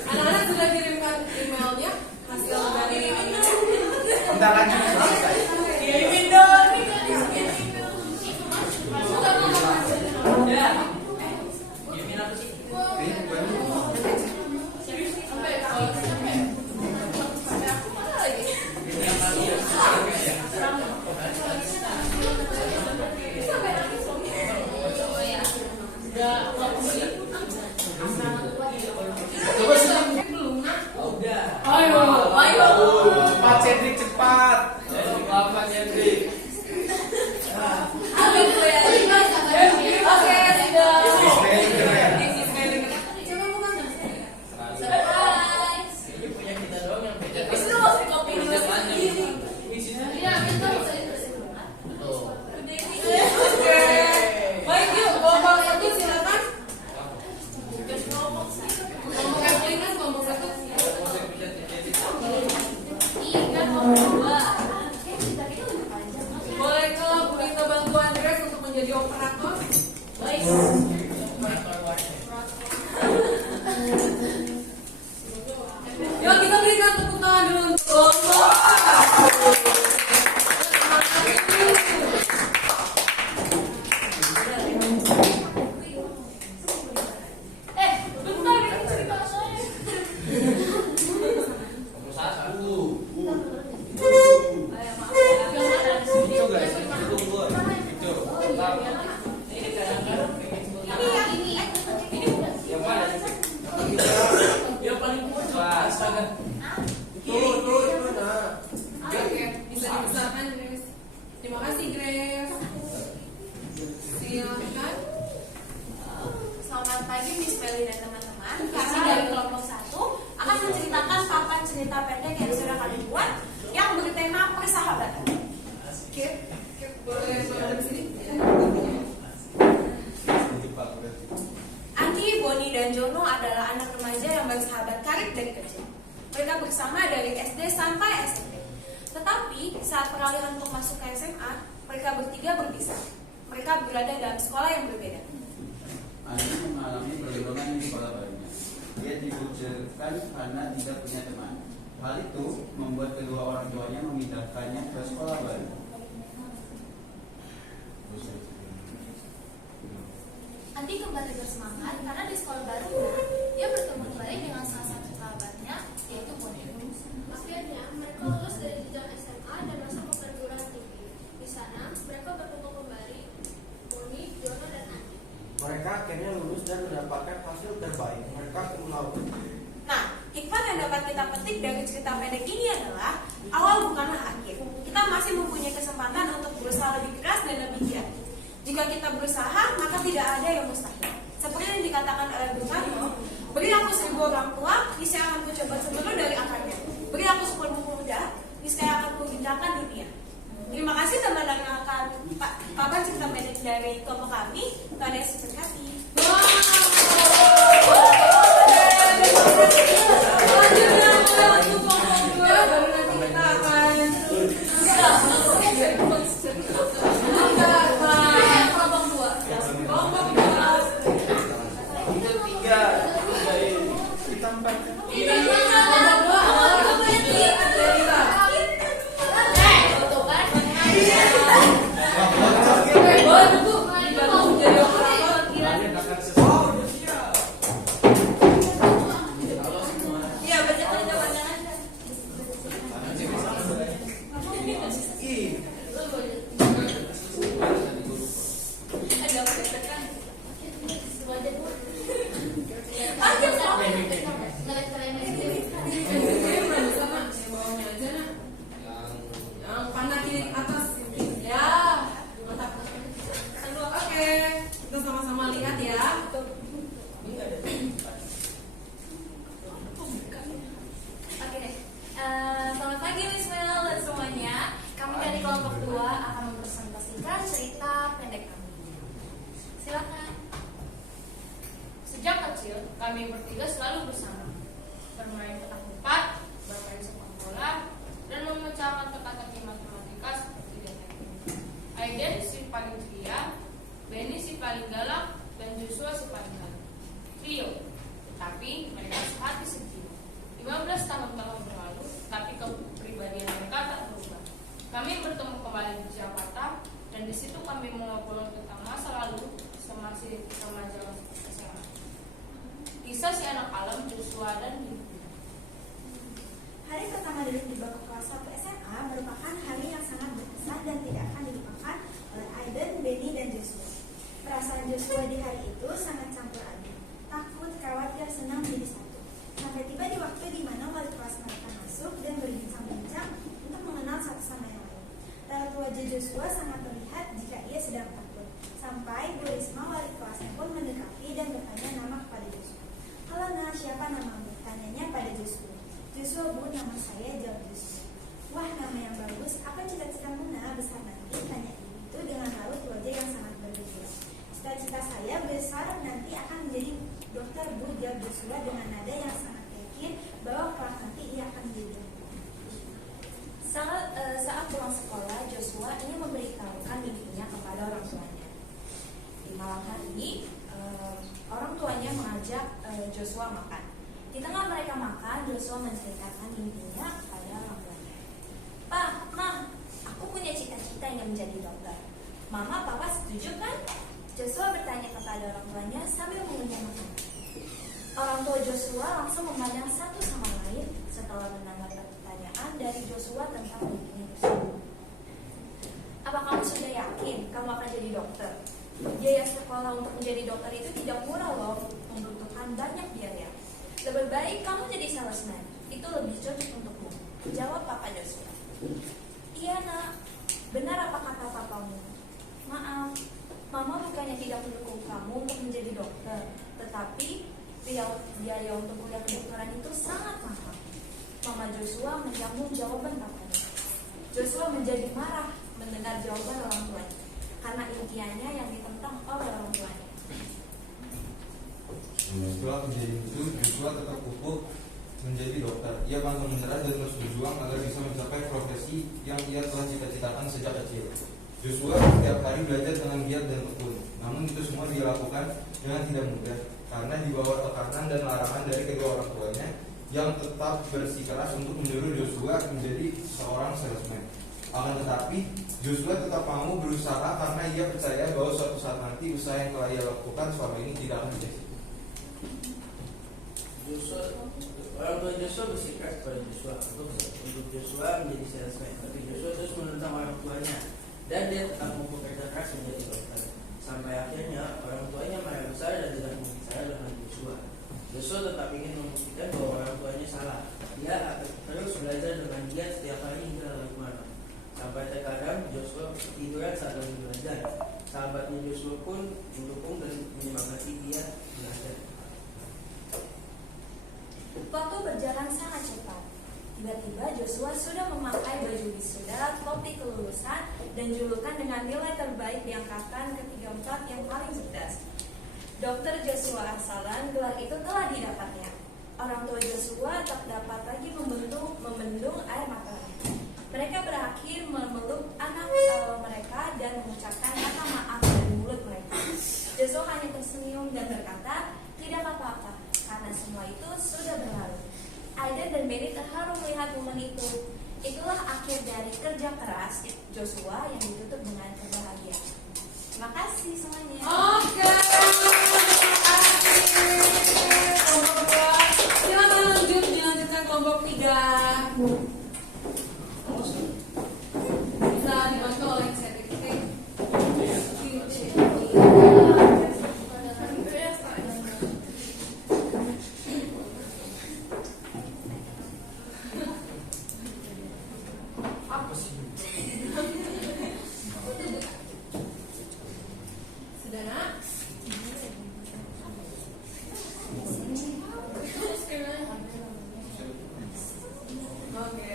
Anak-anak sudah kirimkan emailnya hasil dari Bentar lagi selesai. kirimin dong. Kirimin apa sih? Ayo. Cepat Cedric, cepat. Apa Hendrik? Oke, sudah. Miss Meli keren. Miss Meli keren. Coba buka. Ini punya kita doang yang beda. Di situ masih kopi dulu. Tuh. Oke. Baik, yuk. Kelompok satu silakan. Kelompok Evelyn kan kelompok satu. Boleh ke minta bantuan Grace untuk menjadi operator? Baik. Yuk kita berikan tepuk tangan dulu untuk kelompok. Itu guys, tunggu. Itu. Ini kadang-kadang pengen yang mana sih? Yang paling puas. Astaga. Itu nah. Oke, bisa dibesarkan Grace. Terima kasih Grace. Silakan. Selamat pagi Miss Meli dan teman-teman. Kami dari kelompok 1 akan menceritakan papan cerita pendek yang sudah kami buat yang bertema persahabatan. Oke, boleh di sini. Andi, Boni, dan Jono adalah anak remaja yang bersahabat karib dari kecil. Mereka bersama dari SD sampai SMP. Tetapi saat peralihan untuk masuk ke SMA, mereka bertiga berpisah. Mereka berada dalam sekolah yang berbeda. Andi mengalami perjuangan di sekolah barunya. Dia dikucilkan karena tidak punya teman. Hal itu membuat kedua orang tuanya memindahkannya ke sekolah baru. Andi kembali bersemangat karena di sekolah barunya dia bertemu kembali dengan salah satu sahabatnya, yaitu Boni. Akhirnya mereka lulus dari jenjang SMA dan masuk ke perguruan tinggi. Di sana mereka bertemu kembali Boni, Jono, dan Andi. Mereka akhirnya lulus dan mendapatkan hasil terbaik. Mereka cum laude. Nah, hikmah yang dapat kita petik dari cerita pendek ini adalah awal bukanlah akhir. Kita masih mempunyai kesempatan untuk berusaha lebih keras dan lebih giat. Jika kita berusaha, maka tidak ada yang mustahil. Seperti yang dikatakan oleh Bung Karno, beri aku 1000 orang tua, niscaya akan kucoba seluruh dari akarnya. Beri aku 10 pemuda, niscaya akan kubincangkan dunia. Terima kasih teman dan rekan papan cerita pendek dari kelompok kami. Tuhan Yesus berkati. Boleh buku, dibantu menjadi operator. Kami bertiga selalu bersama, bermain petak umpet, bermain sepak bola, dan memecahkan teka-teki matematika seperti detektif. Aiden si paling ceria, Benny si paling galak, dan Joshua si paling galak. Trio, tapi mereka sehati sejiwa. 15 tahun-tahun berlalu, tapi kepribadian mereka tak berubah. Kami bertemu kembali di Jakarta, dan di situ kami mengobrol tentang masa lalu semasa remaja SMA. Kisah si anak alam, Joshua dan Bibi. Hari pertama duduk di bangku kelas 1 SMA merupakan hari yang sangat berkesan dan tidak akan dilupakan oleh Aiden, Benny, dan Joshua. Perasaan Joshua di hari itu sangat campur aduk, takut, khawatir, senang menjadi satu. Sampai tiba di waktu di mana wali kelas mereka masuk dan berbincang-bincang untuk mengenal satu sama yang lain. Raut wajah Joshua sangat terlihat jika ia sedang takut. Sampai Bu Risma wali kelasnya pun mendekati dan bertanya nama kepada Joshua. "Halo Nah, siapa namamu?" tanyanya pada Joshua. "Joshua Bu, nama saya," jawab Joshua. "Wah, nama yang bagus. Apa cita-citamu Nah besar nanti?" tanya ibu itu dengan raut wajah yang sangat bergejolak. "Cita-cita saya besar nanti akan menjadi dokter Bu," jawab Joshua dengan nada yang sangat yakin bahwa kelak nanti ia akan menjadi dokter. Saat pulang sekolah, Joshua ingin memberitahukan mimpinya kepada orang tuanya. Di malam hari, orang tuanya mengajak Joshua makan. Di tengah mereka makan, Joshua menceritakan mimpinya kepada orang tuanya. "Pak, Ma, aku punya cita-cita ingin menjadi dokter. Mama, Papa setuju kan?" Joshua bertanya kepada orang tuanya sambil mengunyah makanan. Orang tua Joshua langsung memandang satu sama lain setelah mendengar pertanyaan dari Joshua tentang mimpinya Joshua. "Apa kamu sudah yakin kamu akan jadi dokter? Biaya sekolah untuk menjadi dokter itu tidak murah loh, membutuhkan banyak biaya. Lebih baik kamu jadi salesman, itu lebih cocok untukmu," jawab Papa Joshua. "Iya Nak, benar apa kata papamu. Maaf, Mama bukannya tidak mendukung kamu untuk menjadi dokter, tetapi biaya untuk kuliah kedokteran itu sangat mahal." Mama Joshua menyambung jawaban papanya. Joshua menjadi marah mendengar jawaban orang tuanya, karena impiannya yang ditentang oleh orang tuanya. Setelah kejadian itu, Joshua tetap kukuh menjadi dokter. Ia pantang menyerah dan terus berjuang agar bisa mencapai profesi yang ia telah cita-citakan sejak kecil. Joshua setiap hari belajar dengan giat dan tekun. Namun itu semua dia lakukan dengan tidak mudah karena di bawah tekanan dan larangan dari kedua orang tuanya yang tetap bersikeras untuk menyuruh Joshua menjadi seorang salesman. Akan tetapi, Joshua tetap mau berusaha karena ia percaya bahwa suatu saat nanti usaha yang telah ia lakukan selama ini tidak akan berhasil. Orang tua Joshua bersikeras kepada Joshua untuk Joshua menjadi salesman, tapi Joshua terus menentang orang tuanya dan dia tetap mau bekerja keras menjadi dokter. Sampai akhirnya orang tuanya marah besar dan tidak mau bicara dengan Joshua. Joshua tetap ingin membuktikan bahwa orang tuanya salah. Dia akan terus belajar dengan giat setiap hari hingga larut malam. Sampai terkadang Joshua ketiduran saat lagi belajar. Sahabatnya Joshua pun mendukung dan menyemangati dia belajar. Waktu berjalan sangat cepat. Tiba-tiba Joshua sudah memakai baju wisuda, topi kelulusan, dan julukan dengan nilai terbaik di angkatan ke-34 yang paling cerdas. Dr. Joshua Arsalan, gelar itu telah didapatnya. Orang tua Joshua tak dapat lagi membendung air matanya. Mereka berakhir memeluk anak mereka dan mengucapkan kata maaf dari mulut mereka. Joshua hanya tersenyum dan berkata, "Tidak apa-apa, karena semua itu sudah berlalu." Aiden dan Benny terharu melihat momen itu. Itulah akhir dari kerja keras Joshua yang ditutup dengan kebahagiaan. Terima kasih semuanya. Oke, terima kasih kelompok 2. Silakan dilanjutkan kelompok 3. Bisa dibantu oleh sertifikat. Sudah nak? Oke.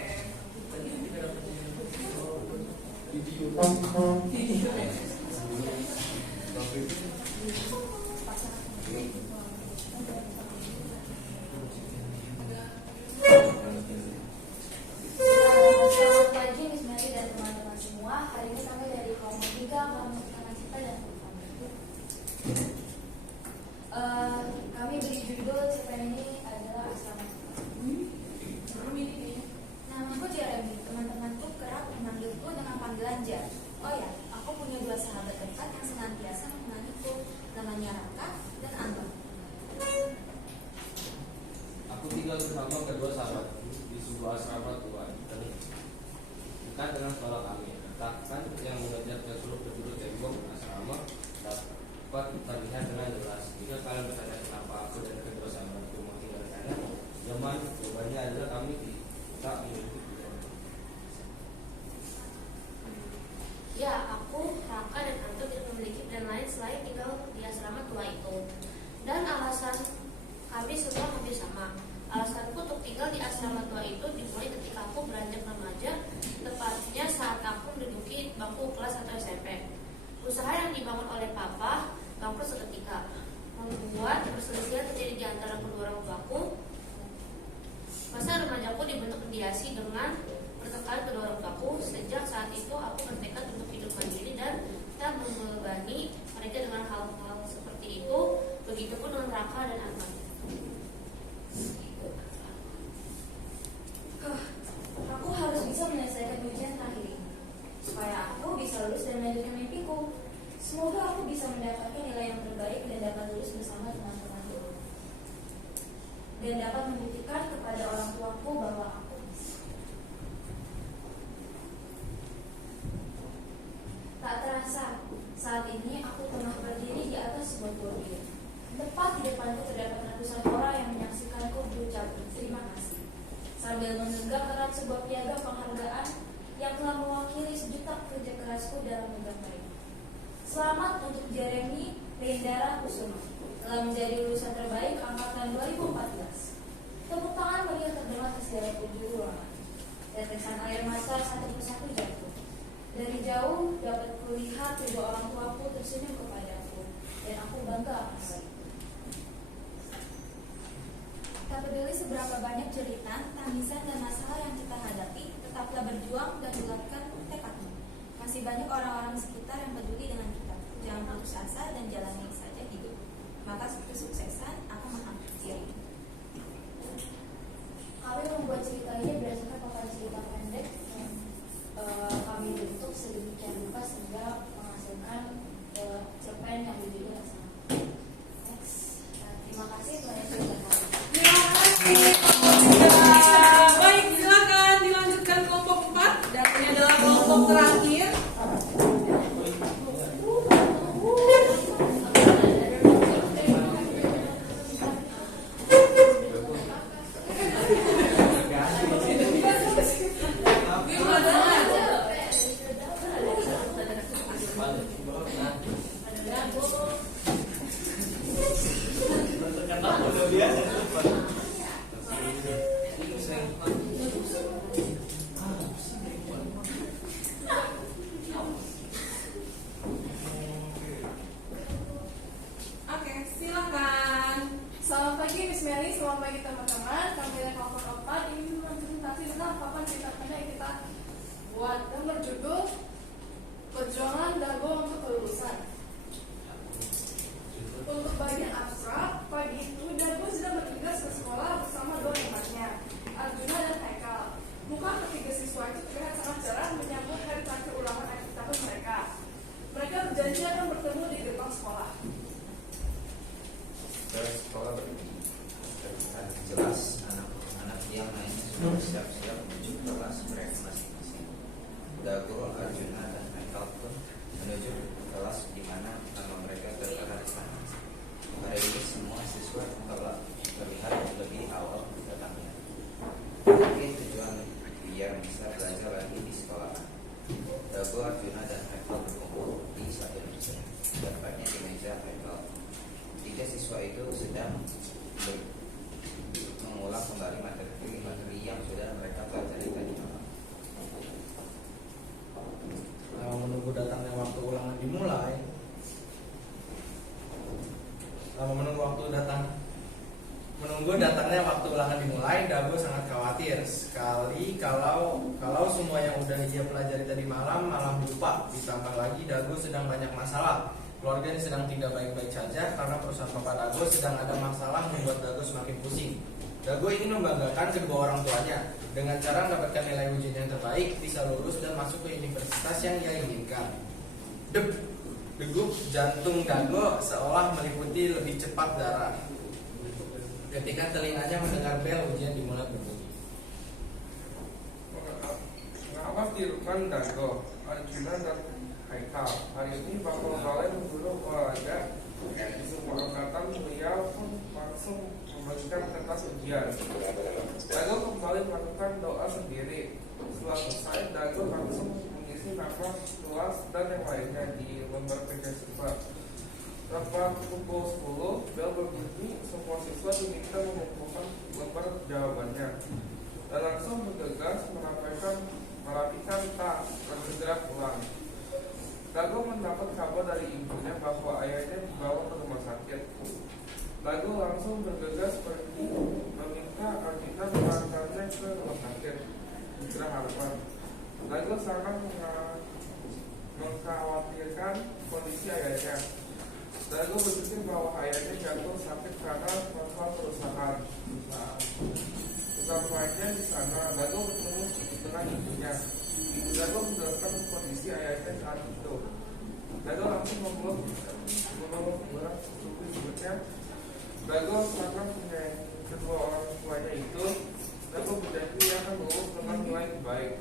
dapat terlihat dengan jelas. Jika kalian bertanya kenapa aku dan kedua sahabatku mau tinggal di sana, jawabannya adalah kami tidak memiliki pilihan. Ya, aku, Raka, dan Anto tidak memiliki pilihan lain selain tinggal di asrama tua itu. Dan alasan kami semua hampir sama. Alasanku untuk tinggal di asrama tua itu dimulai ketika aku beranjak remaja, tepatnya saat aku menduduki bangku kelas 1 SMP. Usaha yang dibangun oleh papa bangkrut seketika, membuat perselisihan terjadi di antara kedua orang tuaku. Masa remajaku dibentuk mediasi dengan pertengkaran kedua orang tuaku. Sejak saat itu aku bertekad untuk hidup mandiri dan tak membebani mereka dengan hal-hal seperti itu. Begitupun dengan Raka dan Arman. Aku harus bisa menyelesaikan ujian terakhir ini supaya aku bisa lulus dan melanjutkan mimpiku. Semoga aku bisa mendapatkan nilai yang terbaik dan dapat lulus bersama teman-temanku dan dapat membuktikan kepada orang tuaku bahwa aku bisa. Tak terasa, saat ini aku tengah berdiri di atas sebuah podium. Tepat di depanku terdapat ratusan orang yang menyaksikanku berucap terima kasih sambil menggenggam erat sebuah piagam penghargaan yang telah mewakili sejuta kerja kerasku dalam menggapai. Selamat untuk Jeremy Rendara Kusuma telah menjadi lulusan terbaik angkatan 2014. Tepuk tangan meriah terdengar ke segala penjuru ruangan. Tetesan air mata satu persatu jatuh. Dari jauh dapat kulihat kedua orang tuaku tersenyum kepadaku dan aku bangga akan hal itu. Tak peduli seberapa banyak cerita, tangisan, dan masalah yang kita hadapi, tetaplah berjuang dan bulatkan tekadmu. Masih banyak orang-orang sekitar yang peduli dengan kita. Jangan putus asa dan jalani saja hidup. Maka kesuksesan akan menghampiri. Kami membuat cerita ini berdasarkan papan cerita pendek yang kami bentuk sedemikian rupa sehingga menghasilkan cerpen yang berjudul Asrama. Next, terima kasih telah menonton. Baik, silakan dilanjutkan kelompok 4 dan ini adalah kelompok terakhir. Oke, silakan. Selamat pagi Miss Mary, selamat pagi teman-teman. Kami dari kelompok 4 ingin mempresentasi tentang papan cerita pendek yang kita buat dan berjudul Perjuangan Dago untuk Kelulusan. Untuk bagian abstrak, pagi itu Dago sedang bertugas ke sekolah bersama dua temannya, Arjuna dan Haikal. Muka ketiga siswa itu terlihat sangat cerah menyambut hari terakhir ulangan akhir tahun mereka. Mereka berjanji akan bertemu di gerbang sekolah. Dari sekolah terlihat jelas anak-anak yang lainnya sudah siap-siap menuju kelas mereka masing-masing. Dago, Arjuna, dan Haikal pun menuju kelas di mana nama mereka tertera di sana. Hari ini semua siswa telah terlihat lebih awal datangnya. Mungkin tujuan biar bisa belajar lagi di sekolah. Dago, Arjuna, dan Haikal berkumpul di satu meja, tepatnya di meja Haikal. Tiga siswa itu sedang mengulang kembali materi yang sudah mereka pelajari tadi malam. Menunggu datangnya waktu ulangan dimulai. Menunggu datangnya waktu ulangan dimulai, Dago sangat khawatir sekali kalau semua yang udah dia pelajari tadi malam lupa. Ditambah lagi Dago sedang banyak masalah. Keluarganya sedang tidak baik-baik saja karena perusahaan Papa Dago sedang ada masalah membuat Dago semakin pusing. Dago ingin membanggakan kedua orang tuanya dengan cara mendapatkan nilai ujian yang terbaik, bisa lulus dan masuk ke universitas yang ia inginkan. Degup jantung Dago seolah meliputi lebih cepat darah ketika telinganya mendengar bel ujian dimulai berbunyi. Dago, Arjuna, dan Haikal. Hari ini bakal kalian dulu olahraga kertas ujian. Dago kembali melakukan doa sendiri. Setelah selesai, Dago langsung mengisi nama, kelas, dan yang lainnya di lembar kerja siswa. Tepat pukul 10, bel berbunyi, semua siswa diminta mengumpulkan lembar jawabannya dan langsung bergegas merapikan tas dan segera pulang. Dago mendapat kabar dari ibunya bahwa ayahnya dibawa ke rumah sakit. Dago langsung bergegas pergi meminta Arjuna mengantarnya ke rumah sakit Mitra Harapan. Dago sangat mengkhawatirkan kondisi ayahnya. Dago berpikir bahwa ayahnya jatuh sakit karena masalah perusahaan. Sesampainya di sana, Dago bertemu dengan ibunya. Ibu Dago menjelaskan kondisi ayahnya saat itu. Dago langsung memeluk berat ibunya. Dago sangat menyayangi kedua orang tuanya itu. Dago berjanji akan lulus dengan nilai baik.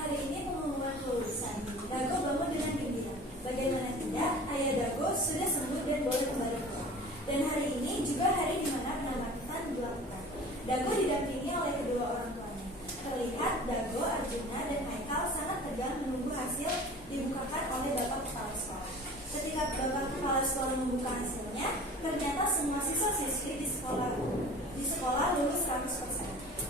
Hari ini pengumuman kelulusan. Dago bangun dengan gembira. Bagaimana tidak, ayah Dago sudah sembuh dan boleh kembali pulang. Dan hari ini juga hari di mana penamatan dilakukan. Dago didampingi oleh kedua orang tuanya. Terlihat Dago, Arjuna, dan Haikal sangat tegang menunggu hasil dibukakan oleh Bapak Kepala Sekolah. Ketika Bapak Kepala Sekolah membuka hasilnya, ternyata semua siswa-siswi di sekolah lulus 100%.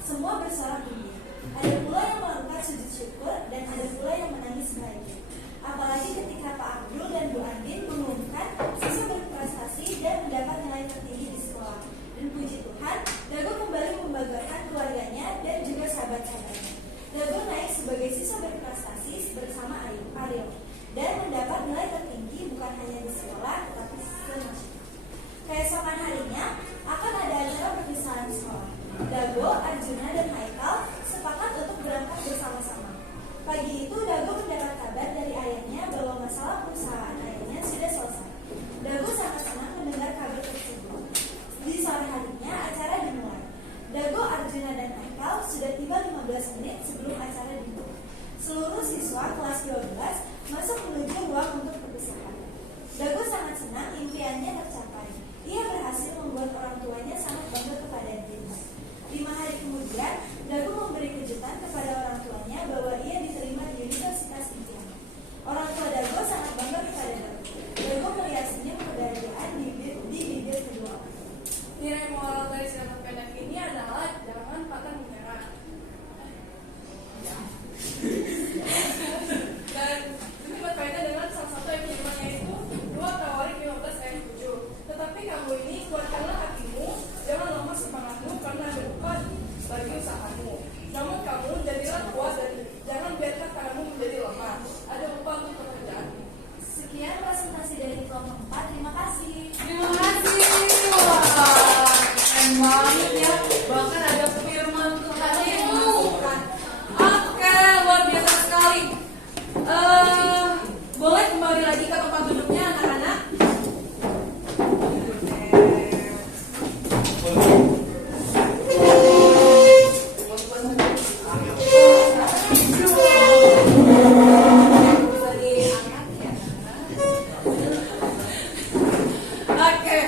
Semua bersorak gembira. Ada pula yang melakukan sujud syukur dan ada pula yang menangis bahagia. Apalagi ketika Pak Abdul dan Bu Andin mengumumkan siswa berprestasi dan mendapat nilai tertinggi di sekolah. Dan puji Tuhan, Dago kembali membanggakan keluarganya dan juga sahabat-sahabatnya. Dago naik sebagai siswa berprestasi bersama Ariel dan mendapat nilai tertinggi bukan hanya di sekolah tetapi senasional. Keesokan harinya akan ada acara perpisahan sekolah. Dago, Arjuna, dan Haikal sepakat untuk berangkat bersama-sama. Pagi itu Dago mendapat kabar dari ayahnya bahwa masalah perusahaan ayahnya sudah selesai. Dago sangat senang mendengar kabar tersebut. Di sore harinya acara dimulai. Dago, Arjuna, dan Haikal sudah tiba 15 menit sebelum acara dimulai. Seluruh siswa kelas 12 masuk menuju ruang untuk perpisahan. Dago sangat senang impiannya tercapai. Ia berhasil membuat orang tuanya sangat bangga kepada dirinya. 5 hari kemudian, Dago memberi kejutan kepada orang tuanya bahwa ia diterima di Universitas impiannya. Orang tua Dago sangat bangga kepada Dago. Dago melihat senyum kebahagiaan di bibir kedua orang. Nilai moral dari cerita pendek ini adalah jangan patah menyerah. Dan ini berkaitan dengan salah satu yang firmannya itu 2 Tawarik 15 ayat 7. Tetapi kamu ini kuatkanlah hatimu, jangan lemah semangatmu karena ada upah bagi usahamu. Namun kamu jadilah kuat dan jangan biarkan tanganmu menjadi lemah. Ada upah untuk pekerjaanmu. Sekian presentasi dari kelompok 4. Terima kasih. Terima kasih. Wah, keren banget ya. Bahkan ada firman Tuhan yang dimasukkan. Oke, luar biasa sekali. Boleh kembali lagi ke tempat duduknya anak-anak? Oke,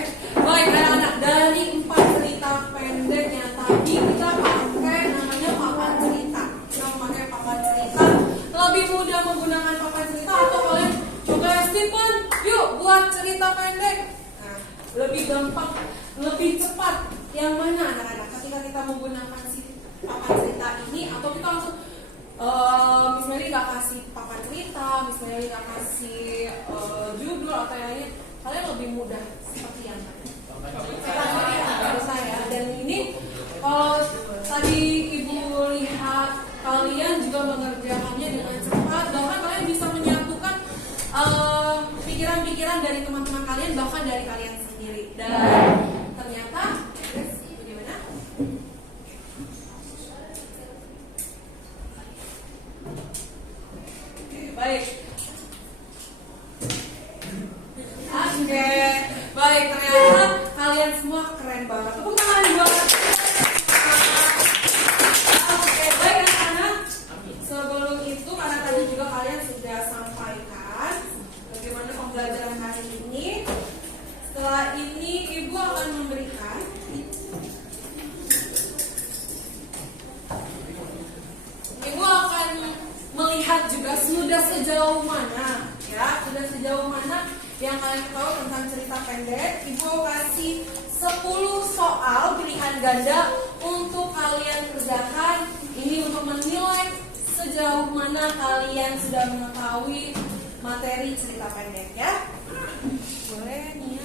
baik anak-anak, dari 4 cerita pendek yang tadi kita pakai namanya papan cerita. Kita memakai papan cerita. Lebih mudah menggunakan papan cerita atau kalian coba Stephen, yuk buat cerita pendek. Nah, lebih gampang, lebih cepat. Yang mana anak-anak? Ketika kita menggunakan si papan cerita ini atau kita langsung Miss Mary gak kasih papan cerita, Miss Mary gak kasih judul atau yang lain, kalian lebih mudah seperti yang tadi. Kalau saya dan ini kalau tadi ibu lihat kalian juga mengerjakannya dengan cepat, bahkan kalian bisa menyatukan pikiran-pikiran dari teman-teman kalian bahkan dari kalian sendiri. Dan ternyata bagaimana? Oke, baik. Oke, baik, ternyata kalian semua keren banget. Tepuk tangan buat. Oke, baik anak-anak. Sebelum itu, karena tadi juga kalian sudah sampaikan bagaimana pembelajaran hari ini. Setelah ini, Ibu akan memberikan sejauh mana ya? Sudah sejauh mana yang kalian tahu tentang cerita pendek? Ibu kasih 10 soal pilihan ganda untuk kalian kerjakan. Ini untuk menilai sejauh mana kalian sudah mengetahui materi cerita pendek ya. Boleh Nia.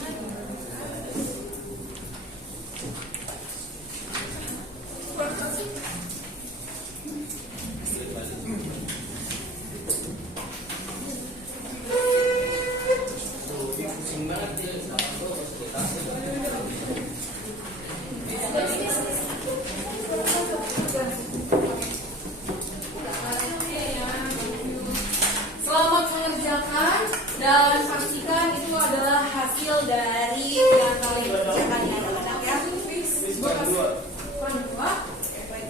Pusing banget dia Selamat mengerjakan dan pastikan itu adalah hasil dari yang kalian kerjakan ya anak-anak ya. Dua. Oke, baik.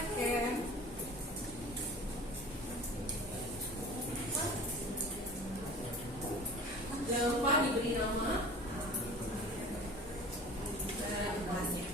Oke. Jangan lupa diberi nama dan kelasnya.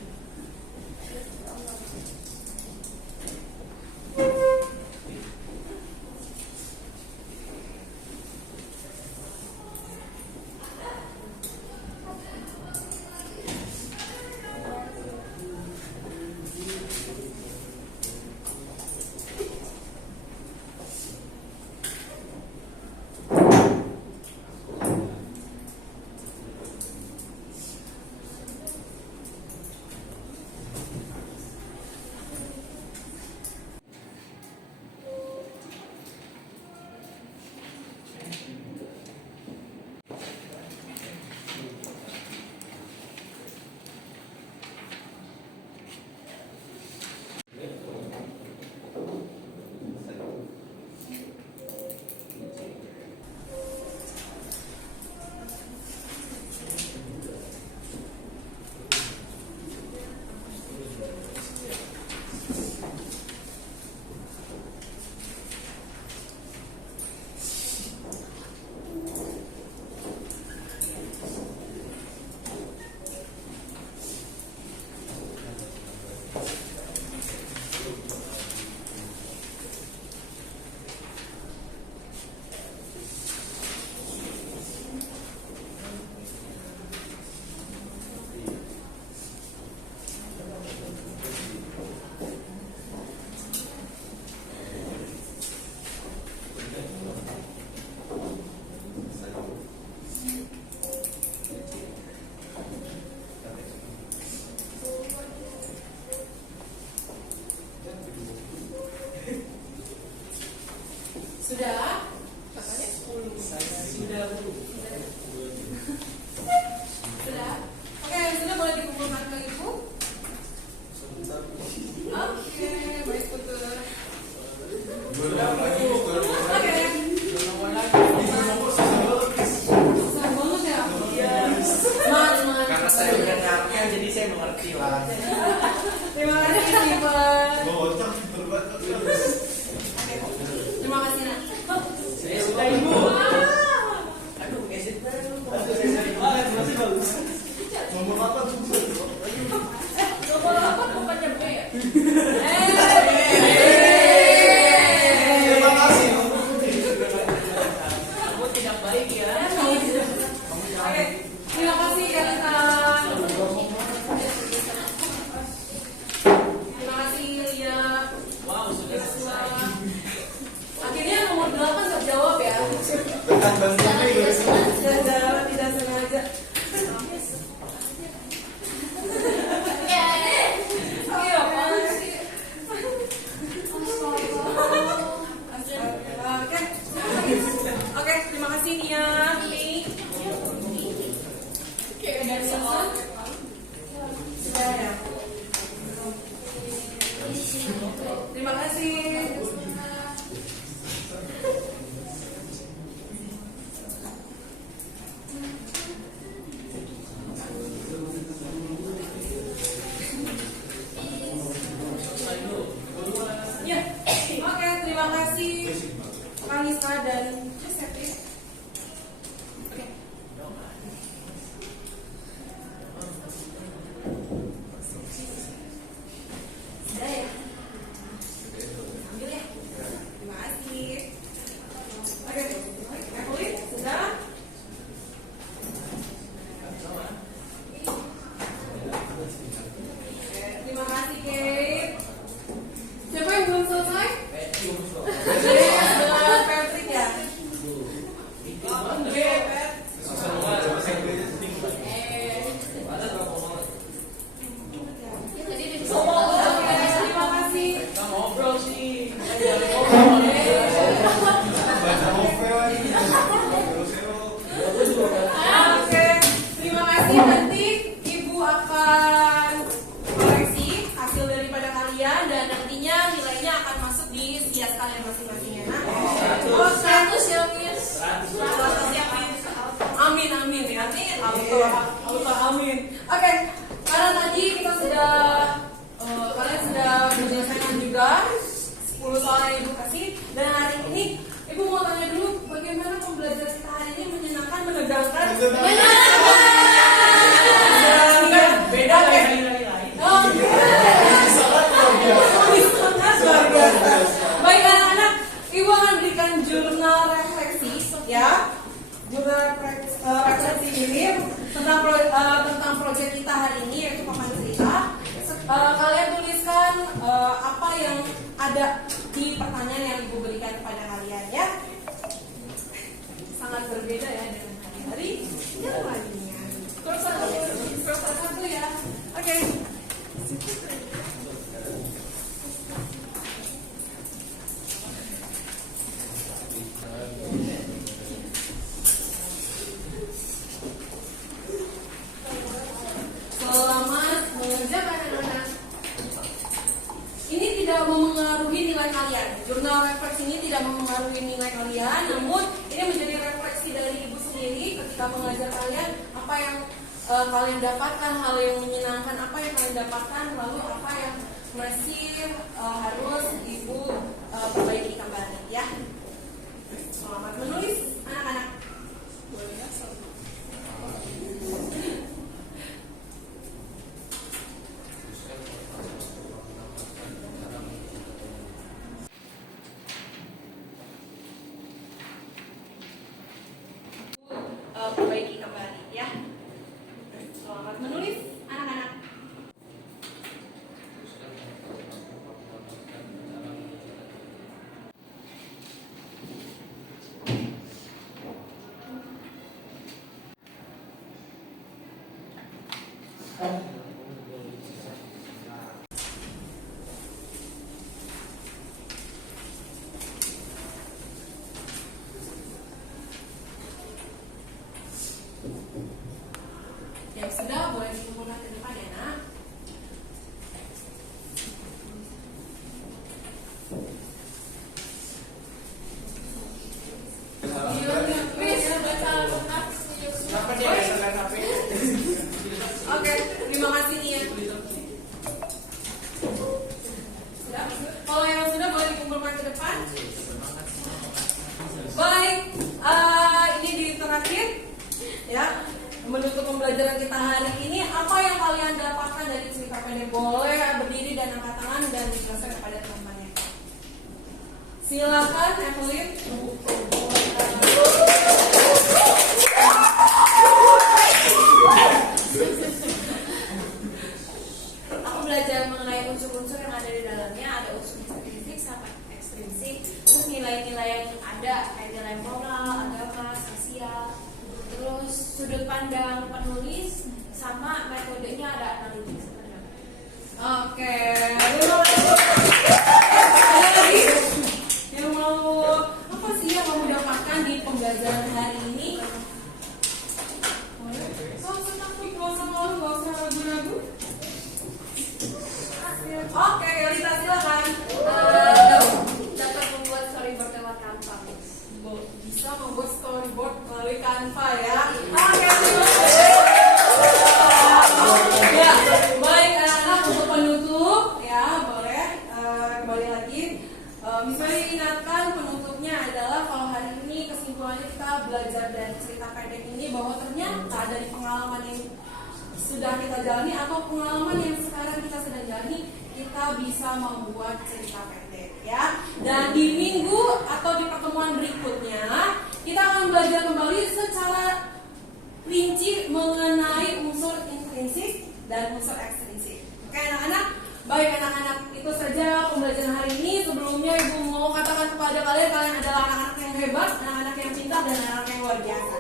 Sudah? Katanya 10. Sudah. Sudah? Oke, sudah boleh dikumpulkan ke ibu? Oke, baik betul. Oke. Susah banget ya? Iya. Semangat. Karena saya udah ngerti, jadi saya mengerti lah. Terima kasih Steven. Terima kasih Nak. Saya suka ibu. Aduh, gesit baru. Masih bagus. Ngomong apa tuh? Ngomong apa bukannya B ya? Terima kasih. Kamu tidak baik ya. Oke, terima kasih Kalian. Amin. Oke, karena tadi kita sudah kalian sudah menyelesaikan juga 10 soal yang Ibu kasih, dan hari ini Ibu mau tanya dulu bagaimana pembelajaran kita hari ini menyenangkan, menegangkan, Beda kayak Baik anak-anak, Ibu akan berikan jurnal refleksi, ya. Jurnal refleksi ini tentang proyek kita hari ini, yaitu papan cerita. Kalian tuliskan apa yang ada di pertanyaan yang Ibu berikan kepada kalian, ya. Sangat berbeda ya dengan hari-hari yang lainnya. Terus satu ya. Oke. Selamat mengerjakan anak-anak. Ini tidak memengaruhi nilai kalian. Jurnal refleksi ini tidak memengaruhi nilai kalian, namun ini menjadi refleksi dari Ibu sendiri ketika mengajar kalian apa yang kalian dapatkan, hal yang menyenangkan apa yang kalian dapatkan, lalu apa yang masih harus Ibu perbaiki kembali, ya. Selamat menulis anak-anak. Perbaiki kembali, ya. Selamat menulis anak-anak. Yang sudah boleh dikumpulkan ke depan ya, nak. Oke, terima kasih nih ya. Sudah? Kalau yang sudah boleh dikumpulkan ke depan. Baik, ini di terakhir ya. Menutup pembelajaran kita hari ini, apa yang kalian dapatkan dari cerita pendek? Boleh berdiri dan angkat tangan dan dijelaskan kepada teman-temannya. Silakan, Evelyn. Aku belajar mengenai unsur-unsur yang ada di dalamnya. Ada unsur intrinsik sama ekstrinsik. Terus nilai-nilai yang ada kayak nilai moral, agama, sosial. Terus sudut pandang penulis sama metodenya ada analitik sebenarnya. Oke. Ada lagi yang mau apa sih yang kamu dapatkan di pembelajaran hari ini? Gak usah takut, gak usah malu, gak usah ragu-ragu. Oke, Lita silakan. Dapat membuat storyboard lewat Canva. Bisa membuat storyboard melalui Canva ya. Ya, baik anak-anak, untuk penutup ya boleh kembali lagi. Misalnya diingatkan penutupnya adalah kalau hari ini kesimpulannya kita belajar dari cerita pendek ini bahwa ternyata dari pengalaman yang sudah kita jalani atau pengalaman yang sekarang kita sedang jalani, kita bisa membuat cerita pendek ya. Dan di minggu atau di pertemuan berikutnya kita akan belajar kembali secara rinci mengenai unsur intrinsik dan unsur ekstrinsik. Oke anak-anak, baik anak-anak, itu saja pembelajaran hari ini. Sebelumnya Ibu mau katakan kepada kalian, kalian adalah anak-anak yang hebat, anak-anak yang pintar, dan anak-anak yang luar biasa.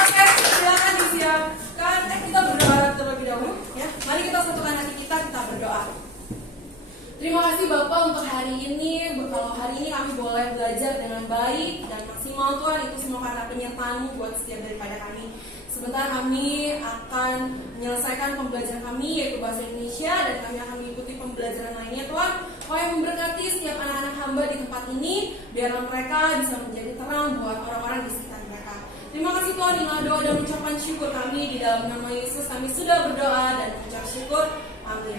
Oke, silakan disiapkan. Kita berdoa terlebih dahulu ya. Mari kita satukan hati kita berdoa. Terima kasih Bapak untuk hari ini. Kalau hari ini kami boleh belajar dengan baik dan maksimal Tuhan, itu semua karena penyertaan-Mu buat setiap daripada kami. Sebentar kami akan menyelesaikan pembelajaran kami yaitu bahasa Indonesia, dan kami akan mengikuti pembelajaran lainnya Tuhan. Supaya memberkati setiap anak-anak hamba di tempat ini, biarlah mereka bisa menjadi terang buat orang-orang di sekitar mereka. Terima kasih Tuhan, inilah doa dan ucapan syukur kami. Di dalam nama Yesus kami sudah berdoa dan mengucap syukur. Amin.